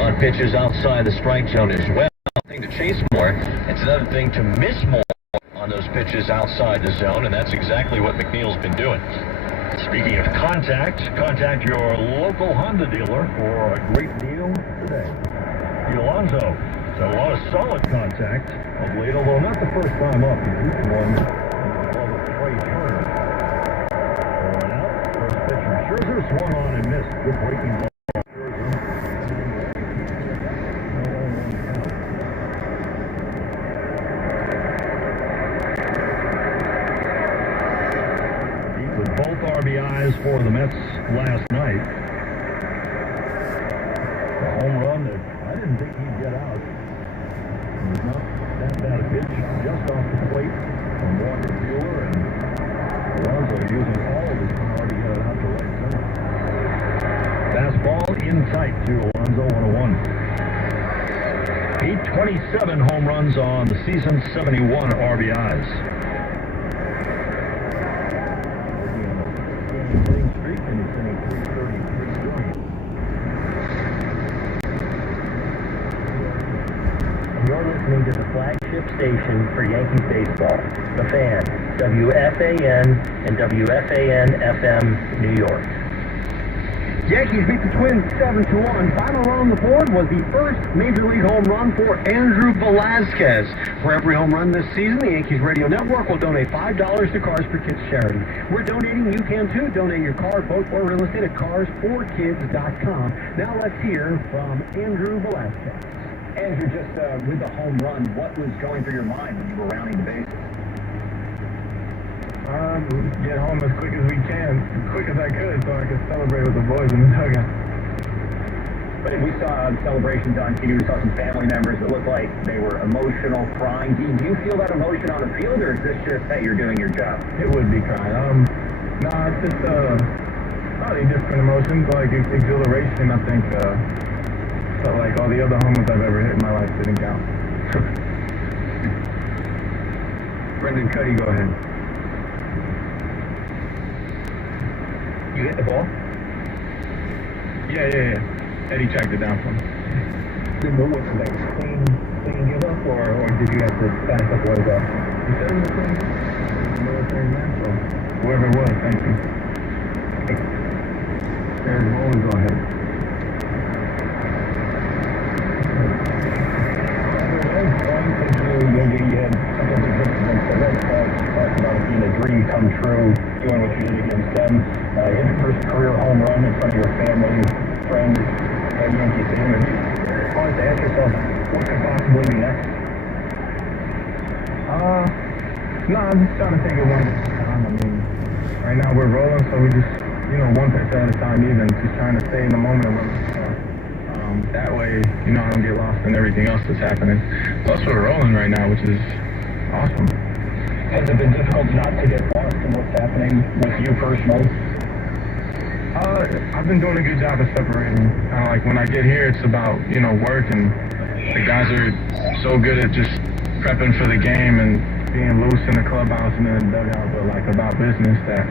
On pitches outside the strike zone as well. One thing to chase more, it's another thing to miss more on those pitches outside the zone, and that's exactly what McNeil's been doing. Speaking of contact your local Honda dealer for a great deal today. Alonso has had a lot of solid contact of late, although not the first time up. He's reached one in the glove of Trey Turner. Going out, first pitch from Scherzer, swung on and missed. Good breaking ball. RBIs for the Mets last night. A home run that I didn't think he'd get out. It was not that bad a pitch, just off the plate. 27 home runs on the season, 71 RBIs. Hitting streak, and he's hitting 333 doing it. You're listening to the flagship station for Yankees baseball, The Fan, WFAN and WFAN-FM, New York. Yankees beat the Twins 7-1. Final run on the board was the first Major League home run for Andrew Velazquez. For every home run this season, the Yankees Radio Network will donate $5 to Cars for Kids charity. We're donating. You can too. Donate your car, boat, or real estate at carsforkids.com. Now let's hear from Andrew Velazquez. Andrew, just with the home run, what was going through your mind when you were rounding the bases? Get home as quick as we can, as quick as I could, so I could celebrate with the boys in the dugout. But we saw celebrations on TV. We saw some family members that looked like they were emotional, crying. Do you feel that emotion on the field, or is this just, hey, you're doing your job? It would be crying. Nah, it's just probably different emotions, like exhilaration. I think felt like all the other homers I've ever hit in my life didn't count. Brendan Cuddy, go ahead. You hit the ball? Yeah. Eddie tracked it down for me. Didn't know what's next. Clean give up, or did you have to pass up what it was? You said it was clean? Military man, so whoever it was, thank you. Aaron Bowles, go ahead. You had a couple of hits against the Red Sox. Talked about it being a dream come true, doing what you did against them. Hit your first career home run in front of your family, friends, and Yankee team. And you wanted to ask yourself, what could possibly be next? No, I'm just trying to take it one at a time. I mean, right now we're rolling, so we just, one pitch at a time even, just trying to stay in the moment. That way, I don't get lost in everything else that's happening. Plus, we're rolling right now, which is awesome. Has it been difficult not to get lost in what's happening with you personally? I've been doing a good job of separating. Like when I get here, it's about, work, and the guys are so good at just prepping for the game and being loose in the clubhouse and in the dugout, but like about business that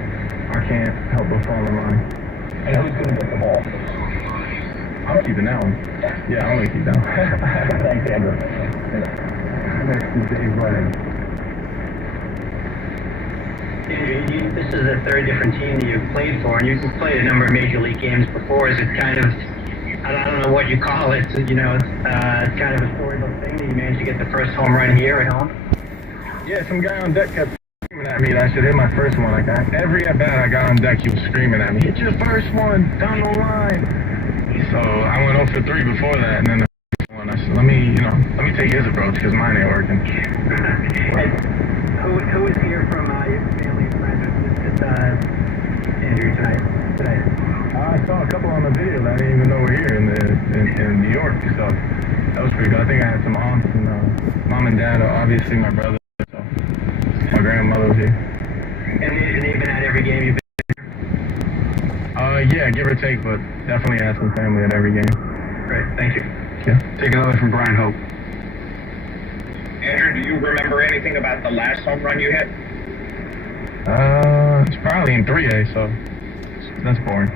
I can't help but fall in line. And who's going to get the ball? I'm keeping that one. Yeah, I'm going to keep that one. Thanks, Andrew. Next is Dave Running. This is a third different team that you've played for, and you've played a number of Major League games before. Is it kind of, I don't know what you call it, it's kind of a storybook thing that you managed to get the first home run here at home? Yeah, some guy on deck kept screaming at me that I should hit my first one. Like every at-bat I got on deck, he was screaming at me, hit your first one, down the line. So I went 0 for 3 before that, and then the one, I said, let me take his approach, because mine ain't working. Who is here from your family and friends with Andrew today? I saw a couple on the video that I didn't even know were here in New York, so that was pretty good. I think I had some aunts and mom and dad, obviously my brother, so my grandmother was here. And they've been at every game you've been? Yeah, give or take, but definitely had some family at every game. Great, thank you. Yeah. Take another from Brian Hope. Andrew, do you remember anything about the last home run you hit? It's probably in 3A, so that's boring.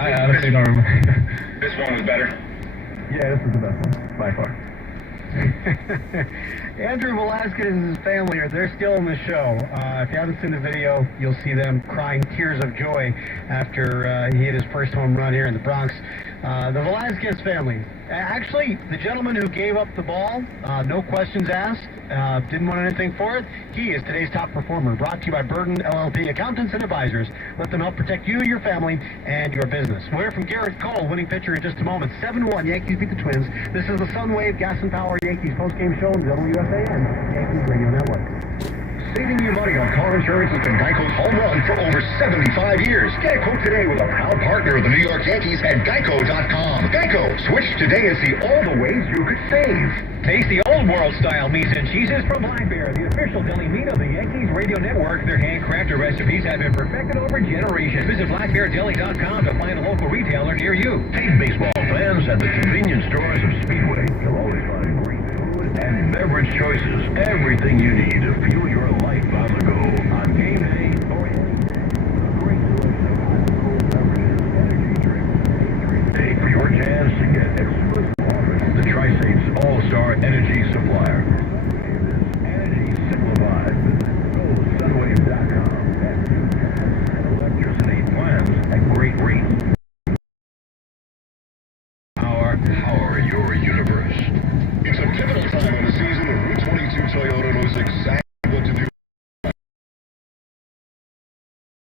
I honestly don't remember. This one was better? Yeah, this is the best one, by far. Andrew Velazquez and his family they're still in the show. If you haven't seen the video, you'll see them crying tears of joy after he hit his first home run here in the Bronx. The Velazquez family. Actually, the gentleman who gave up the ball, no questions asked, didn't want anything for it, he is today's top performer. Brought to you by Burden LLP Accountants and Advisors. Let them help protect you, your family, and your business. We'll hear from Garrett Cole, winning pitcher in just a moment. 7-1, Yankees beat the Twins. This is the Sunwave Gas and Power Yankees postgame show on WFAN, Yankees Radio Network. Saving you money on car insurance has been Geico's home run for over 75 years. Get a quote today with a proud partner of the New York Yankees at Geico.com. Geico, switch today and see all the ways you could save. Taste the old world style meats and cheeses from Black Bear, the official deli meat of the Yankees Radio Network. Their handcrafted recipes have been perfected over generations. Visit blackbeardeli.com to find a local retailer near you. Hey, baseball fans, at the convenience stores of Speedway, you'll always find and beverage choices. Everything you need to fuel your life on the go. On game day or any day. A great selection of hot and cold beverages, energy drinks, day for your chance to get exclusive offers. The Tri-State's All-Star Energy Supplier. Energy simplified. Go sunwave.com. Electricity plans at great rates. Power your universe. It's a pivotal time of the season, and Route 22 Toyota knows exactly what to do.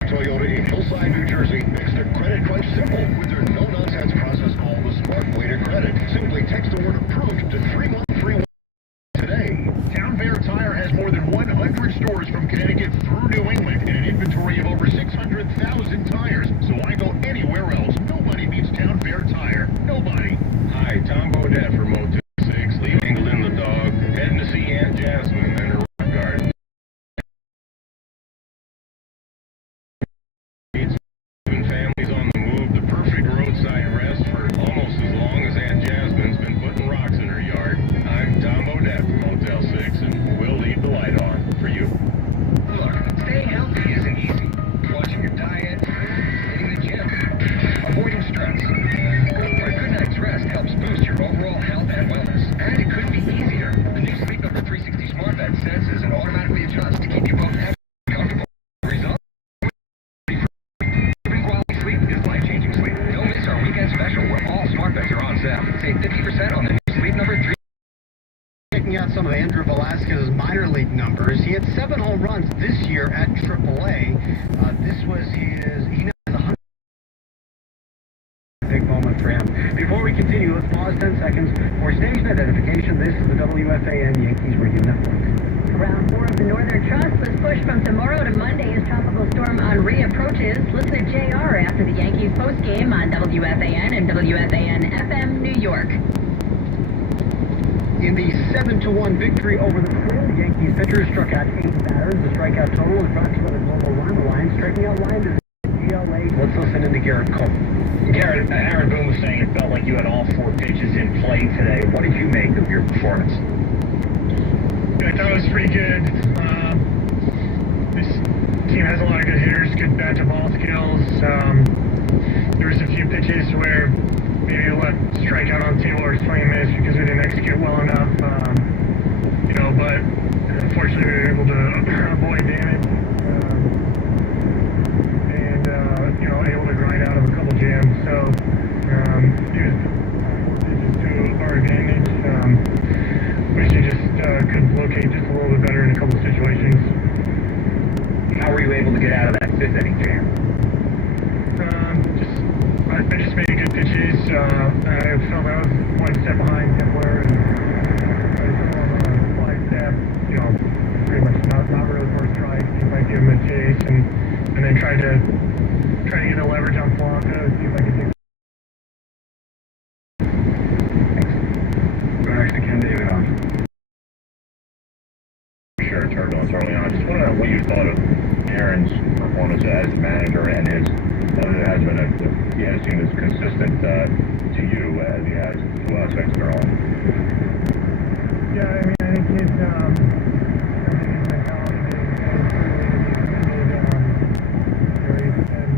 Toyota in Hillside, New Jersey makes their credit quite simple with their no-nonsense process called the Smart Way to Credit. Simply text the word approved to 3131 today. Town Fair Tire has more than 100 stores from Connecticut through New England and an inventory of over 600,000 tires. So why go anywhere else? Nobody beats Town Fair Tire. Nobody. Hi, Tom Bodette for Motel 6, leaving Lynn the dog, heading to see Aunt Jasmine and her rock garden. Families on the move, the perfect roadside rest for almost as long as Aunt Jasmine's been putting rocks in her yard. I'm Tom Bodette from Motel 6, and we'll leave the light on for you. Look, staying healthy isn't easy. Watching your diet, hitting the gym, avoiding stress. But a good night's rest helps boost your overall health and wellness. And it couldn't be easier. The new Sleep Number 360 Smart Bed senses and automatically adjusts to keep you both happy and comfortable. The result? Giving quality sleep is life-changing sleep. Don't miss our weekend special where all smart beds are on sale. Save 50% on the new Sleep Number 360. Checking out some of Andrew Velasquez's minor league numbers, he had 7 home runs this year at AAA. He now has 100. Big moment for him. Before we continue, let's pause 10 seconds for station identification. This is the WFAN Yankees Radio Network. Round 4 of the Northern Trust was pushed from tomorrow to Monday as Tropical Storm Henri approaches. Listen to JR after the Yankees postgame on WFAN and WFAN FM New York. In the 7-1 victory over the Twins, the Yankees pitchers struck out 8 batters. The strikeout total is brought to you by the Global Run Line. Striking out line to GLA. Let's listen into Garrett Cole. Garrett, Aaron Boone was saying it felt like you had all 4 pitches in play today. What did you make of your performance? I thought it was pretty good. This team has a lot of good hitters, good bat-to-ball skills. There was a few pitches where maybe we let strike out on the table or swing and miss because we didn't execute well enough. But unfortunately we were able to avoid damage and able to grind out of a couple jams. So used just to our advantage. Wish we just could locate just a little bit better in a couple situations. How were you able to get out of that 5th inning jam? I just made good pitches. I felt I was 1 step behind Kepler, and I was on a fly step, pretty much not really first strike. If I give him a chase, and then try to get a leverage on Polanco, see if I can take. Go next to Ken David on. Sure, turbulence early on. I just want to know what you thought of Aaron's performance as manager and his. He has seemed as consistent to you as he has to us externally. Yeah, I think his mentality he's been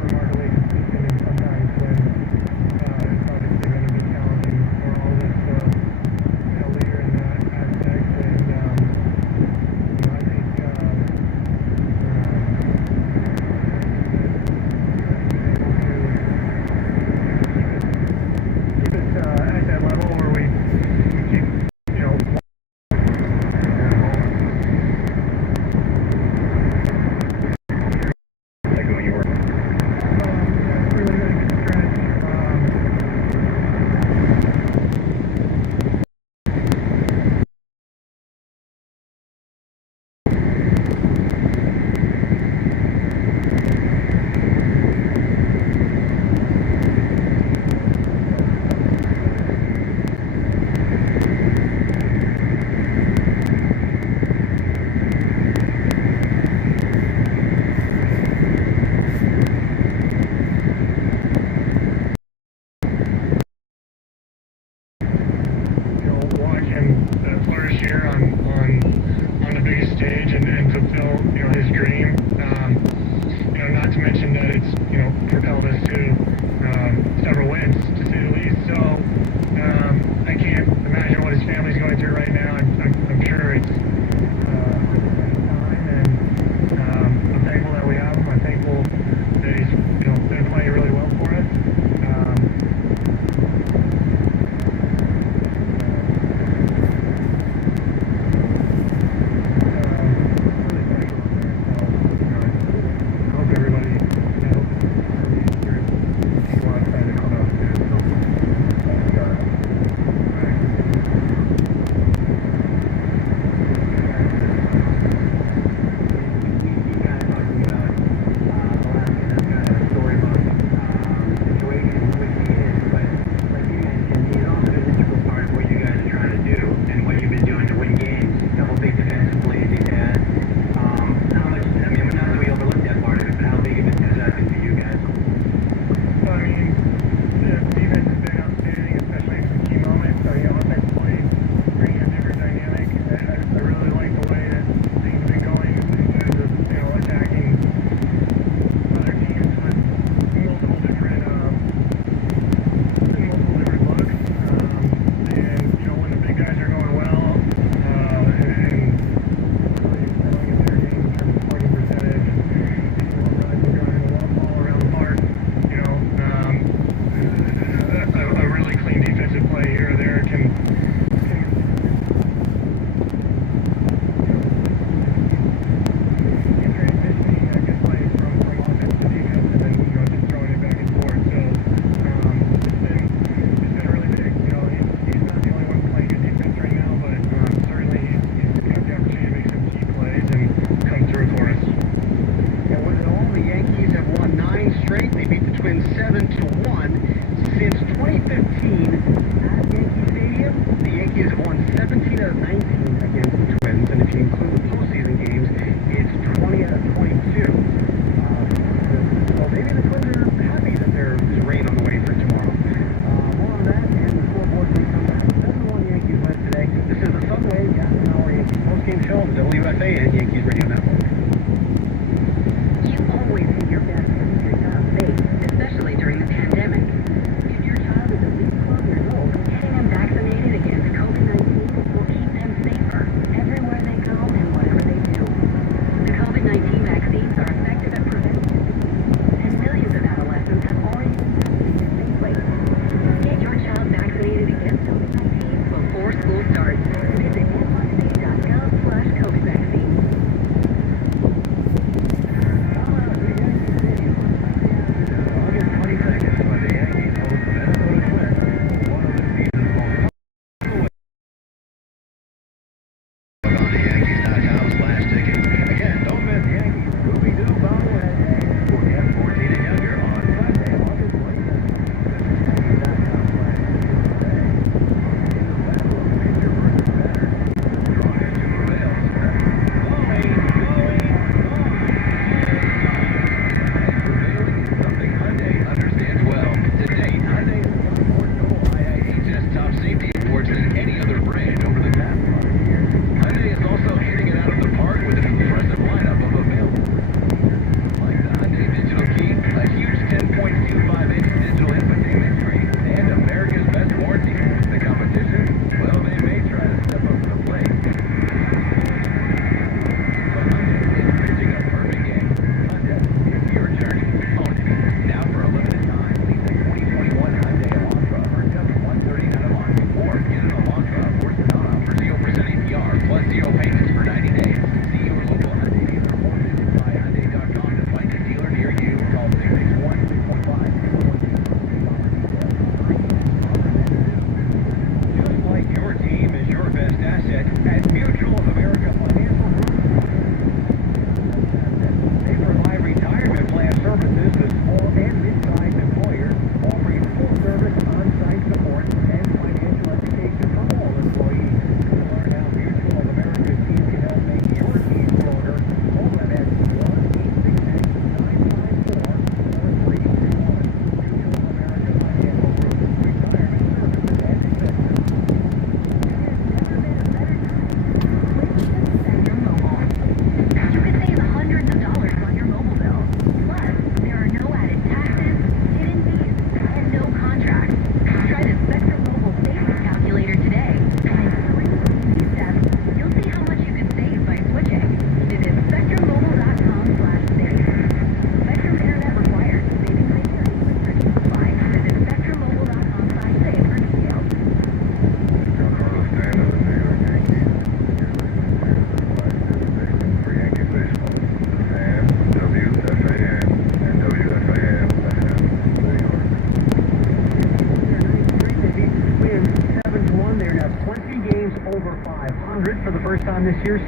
remarkably consistent, and sometimes when obviously been a bit challenging for all of us leader in that aspect, and I think at that level where we keep,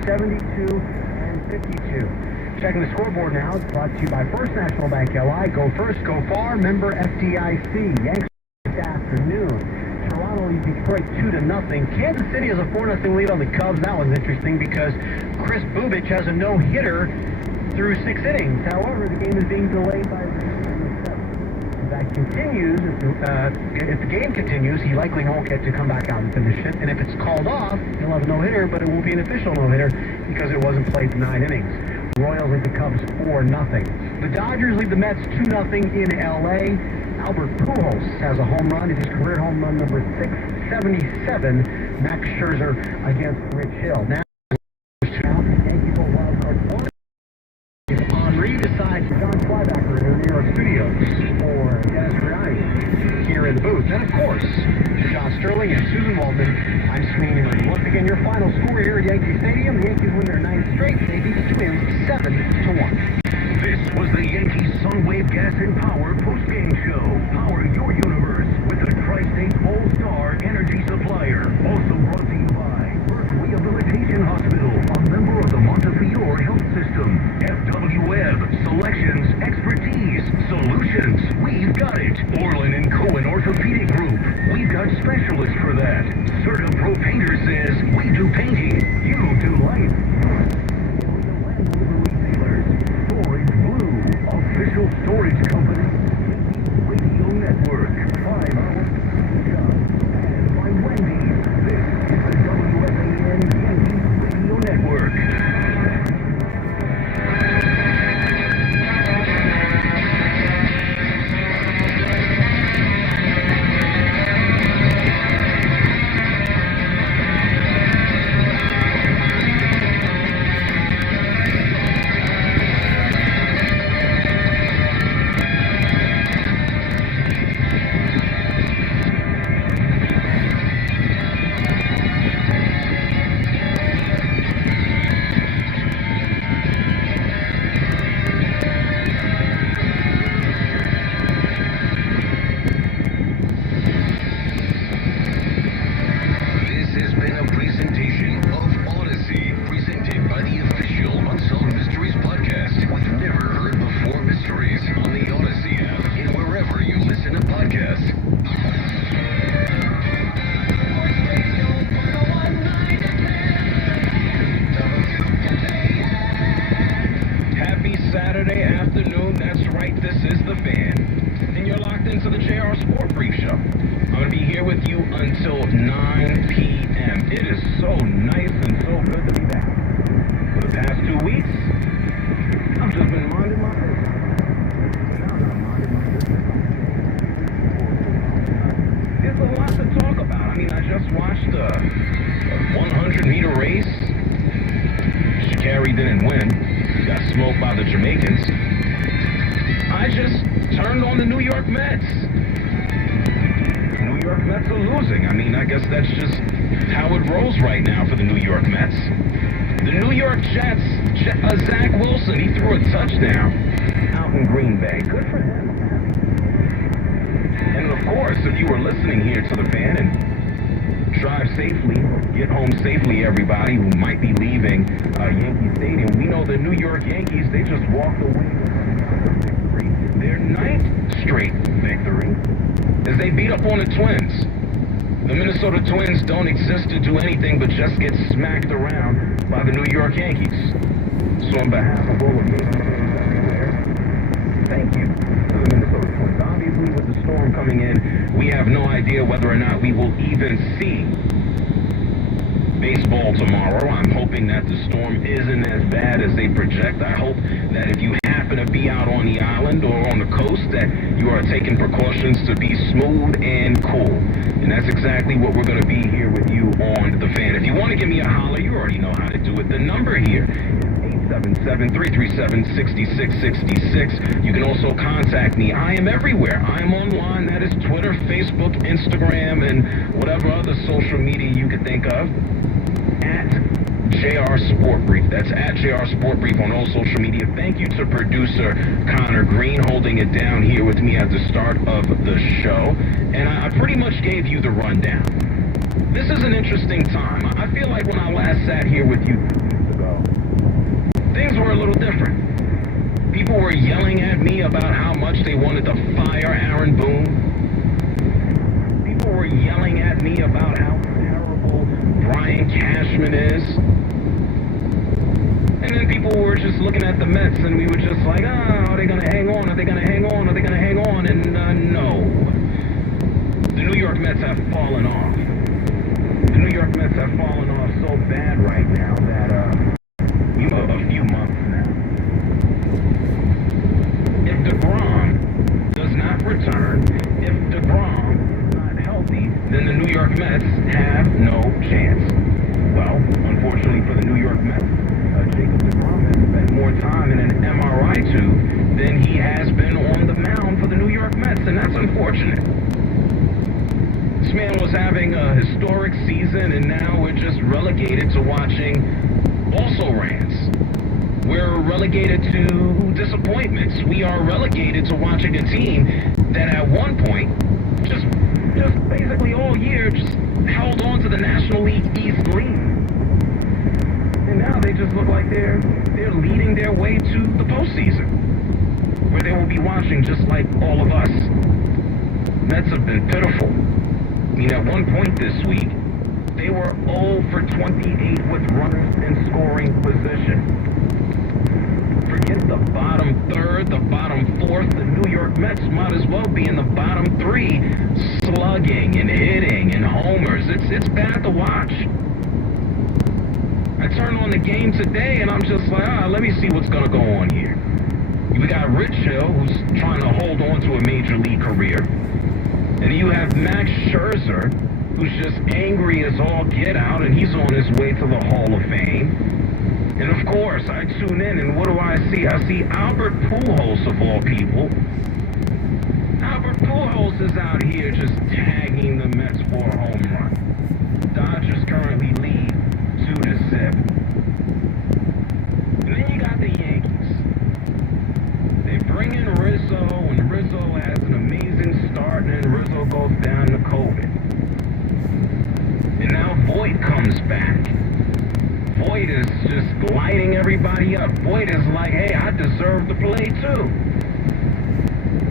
72 and 52. Checking the scoreboard now. It's brought to you by First National Bank LI. Go first, go far. Member FDIC. Yankees this afternoon. Toronto leads Detroit 2-0. Kansas City has a 4-0 lead on the Cubs. That one's interesting because Chris Bubich has a no-hitter through 6 innings. However, the game is being delayed by if that continues, if the game continues, he likely won't get to come back out and finish it. And if it's called off, he'll have a no-hitter, but it won't be an official no-hitter because it wasn't played 9 innings. Royals lead the Cubs 4-0. The Dodgers lead the Mets 2-0 in L.A. Albert Pujols has a home run. It is career home run number 677. Max Scherzer against Rich Hill. Now, Yankees hold wild card 1. Henri decides John Flybacker in the New York studios for Dennis Riani here in the booth. And of course, John Sterling and Susan Waldman. I'm Sweeney Henry. Once again, your final score here at Yankee Stadium. The Yankees win their 9th straight. They beat the Twins 7-1. This was the Yankees Sunwave Gas and Power postgame show. Power your universe with the Tri-State All-Star Energy Supplier. Also brought to you by Burke Rehabilitation Hospital, a member of the Montefiore Health System. FW Webb, selections, expertise, solutions. We've got it. Orlin and Cohen Orthopedic Group. We've got specialists for that. Certa Pro Painter says we do painting. You do life. Official storage company, Radio Network, 5 hours, and by Wendy's. This is the WFAN Yankees Radio Network. Twins don't exist to do anything but just get smacked around by the New York Yankees. So on behalf of all of me, thank you to the Minnesota Twins. Obviously, with the storm coming in, we have no idea whether or not we will even see baseball tomorrow. I'm hoping that the storm isn't as bad as they project. I hope that if you happen to be out on the island or on the coast, that you are taking precautions to be smooth and cool. And that's exactly what we're going to be here with you on The Fan. If you want to give me a holler, you already know how to do it. The number here is 877-337-6666. You can also contact me. I am everywhere. I am online. That is Twitter, Facebook, Instagram, and whatever other social media you could think of. At JR Sport Brief. That's at JR Sport Brief on all social media. Thank you to producer Connor Green holding it down here with me at the start of the show. And I pretty much gave you the rundown. This is an interesting time. I feel like when I last sat here with you 2 weeks ago, things were a little different. People were yelling at me about how much they wanted to fire Aaron Boone. People were yelling at me about how terrible Brian Cashman is. And then people were just looking at the Mets, and we were just like, are they going to hang on? Are they going to hang on? Are they going to hang on? And no. The New York Mets have fallen off. The New York Mets have fallen off so bad right now that, a few months now. If DeGrom does not return, if DeGrom is not healthy, then the New York Mets have no chance. Well, unfortunately for the New York Mets, Jacob DeGrom has spent more time in an MRI tube than he has been on the mound for the New York Mets, and that's unfortunate. This man was having a historic season, and now we're just relegated to watching also-rans. We're relegated to disappointments. We are relegated to watching a team that at one point, just basically all year, just held on to the National League East lead. And now they just look like they're leading their way to the postseason, where they will be watching just like all of us. Mets have been pitiful. I mean, at one point this week, they were 0 for 28 with runners in scoring position. Forget the bottom third, the bottom fourth. The New York Mets might as well be in the bottom three, slugging and hitting and homers. It's bad to watch. I turned on the game today, and I'm just like, let me see what's going to go on here. We got Rich Hill, who's trying to hold on to a major league career. And you have Max Scherzer, who's just angry as all get out, and he's on his way to the Hall of Fame. And of course, I tune in, and what do I see? I see Albert Pujols, of all people. Albert Pujols is out here just tagging the Mets for a home run. Dodgers currently lead 2-0. And then you got the Yankees. They bring in Rizzo, and Rizzo has an amazing start, and then Rizzo goes down to COVID. And now Voit comes back. Voit is just lighting everybody up. Voit is like, hey, I deserve to play too.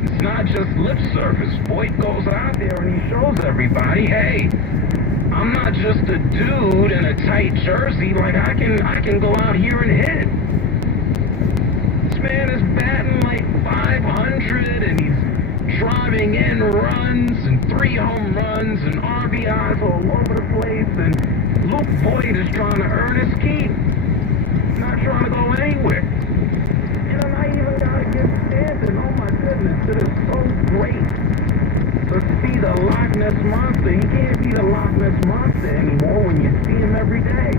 It's not just lip service. Voit goes out there and he shows everybody, hey, I'm not just a dude in a tight jersey. Like, I can go out here and hit. This man is batting like 500, and he's driving in runs and 3 home runs and RBIs all over the place, and Luke Voit is trying to earn his keep, not trying to go anywhere. And I even gotta give Stanton, oh my goodness, it is so great to see the Loch Ness Monster. He can't be the Loch Ness Monster anymore when you see him every day.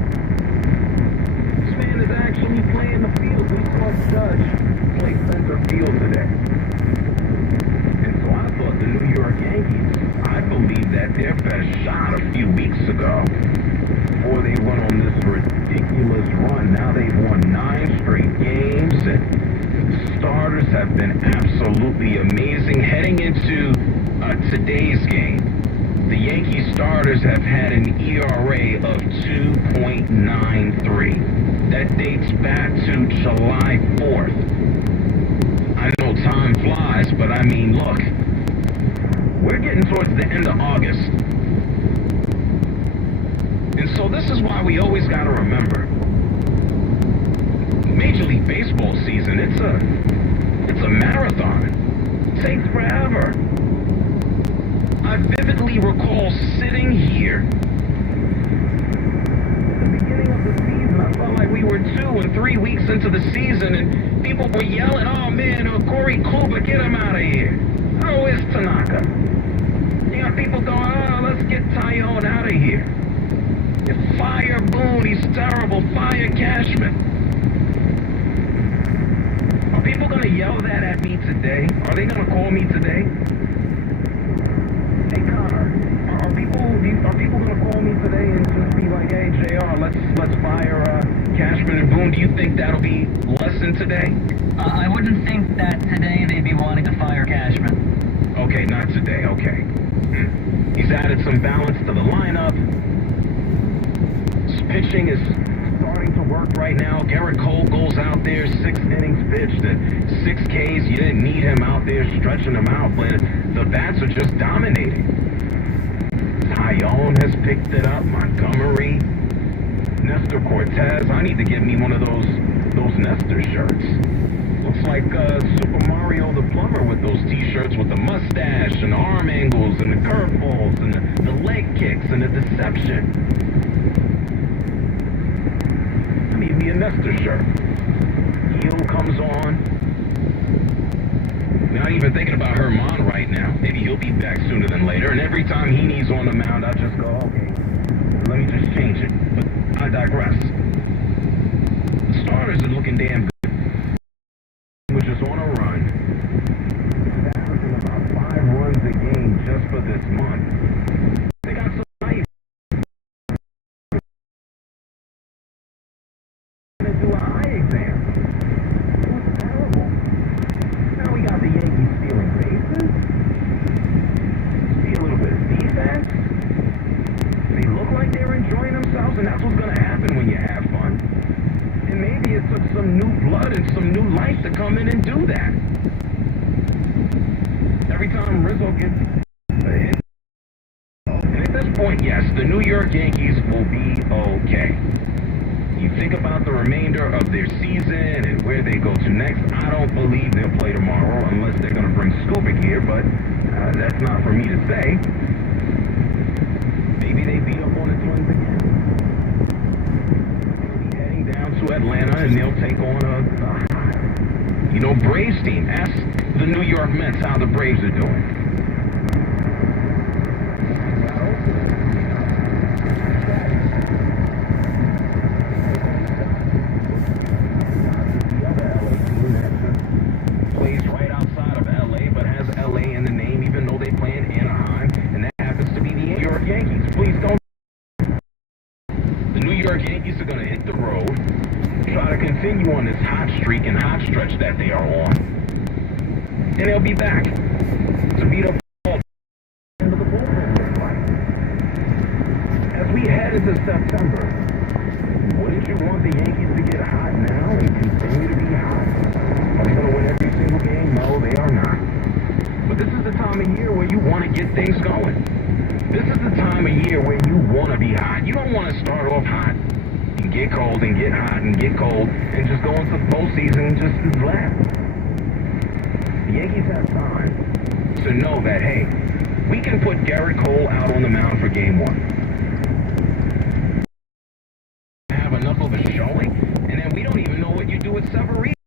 This man is actually playing the field. We saw Judge play center field today. And so I thought the New York Yankees, I believe that their best shot a few weeks ago, before they went on this ridiculous run. Now they've won 9 straight games, and the starters have been absolutely amazing. Heading into today's game, the Yankee starters have had an ERA of 2.93. That dates back to July 4th. I know time flies, but I mean, look, we're getting towards the end of August. And so this is why we always got to remember, Major League Baseball season, it's a marathon. It takes forever. I vividly recall sitting here at the beginning of the season. I felt like we were 2 and 3 weeks into the season, and people were yelling, oh man, Corey Kluber, get him out of here. Oh, where's Tanaka? You got people going, oh, let's get Tyone out of here. Fire Boone, he's terrible. Fire Cashman. Are people going to yell that at me today? Are they going to call me today? Hey Connor, are people going to call me today and just be like, hey JR, let's fire Cashman and Boone? Do you think that'll be lessened today? I wouldn't think that today they'd be wanting to fire Cashman. Okay, not today. Okay. He's added some balance to the lineup. Pitching is starting to work right now. Garrett Cole goes out there, 6 innings pitched, 6 Ks. You didn't need him out there stretching them out, but the bats are just dominating. Tyone has picked it up. Montgomery, Nestor Cortez. I need to get me one of those Nestor shirts. Looks like Super Mario the Plumber with those t-shirts with the mustache and the arm angles and the curveballs and the leg kicks and the deception. I need me a Nestor shirt. Heel comes on. Not even thinking about Herman right now. Maybe he'll be back sooner than later. And every time he needs on the mound, I just go, okay, let me just change it. But I digress. The starters are looking damn good. Which is on a run. They're averaging about 5 runs a game just for this month. They got some nice. Gonna do an eye exam. It was terrible. Now we got the Yankees stealing bases. See a little bit of defense. They look like they're enjoying themselves, and that's what's gonna happen when you have fun. And maybe it took some new blood and some new life to come in and do that. Every time Rizzo gets a hit. And at this point, yes, the New York Yankees will be okay. You think about the remainder of their season and where they go to next, I don't believe they'll play tomorrow unless they're going to bring Skubik here, but that's not for me to say. Maybe they beat up on the Twins again. Down to Atlanta, and they'll take on a Braves team. Ask the New York Mets how the Braves are doing. Plays right outside of LA, but has LA in the name, even though they play in Anaheim, and that happens to be the New York Yankees. Please don't. The New York Yankees are going to hit the road, try to continue on this hot streak and hot stretch that they are on, and they'll be back to beat up all into the bullpen. As we head into September, wouldn't you want the Yankees to get hot now and continue to be hot? Are they going to win every single game? No, they are not. But this is the time of year where you want to get things going. This is the time of year where you want to be hot. You don't want to start off hot and get cold and get hot and get cold and just go into the postseason and just flat. The Yankees have time to know that, hey, we can put Garrett Cole out on the mound for game 1. Have enough of a showing, and then we don't even know what you do with Severino.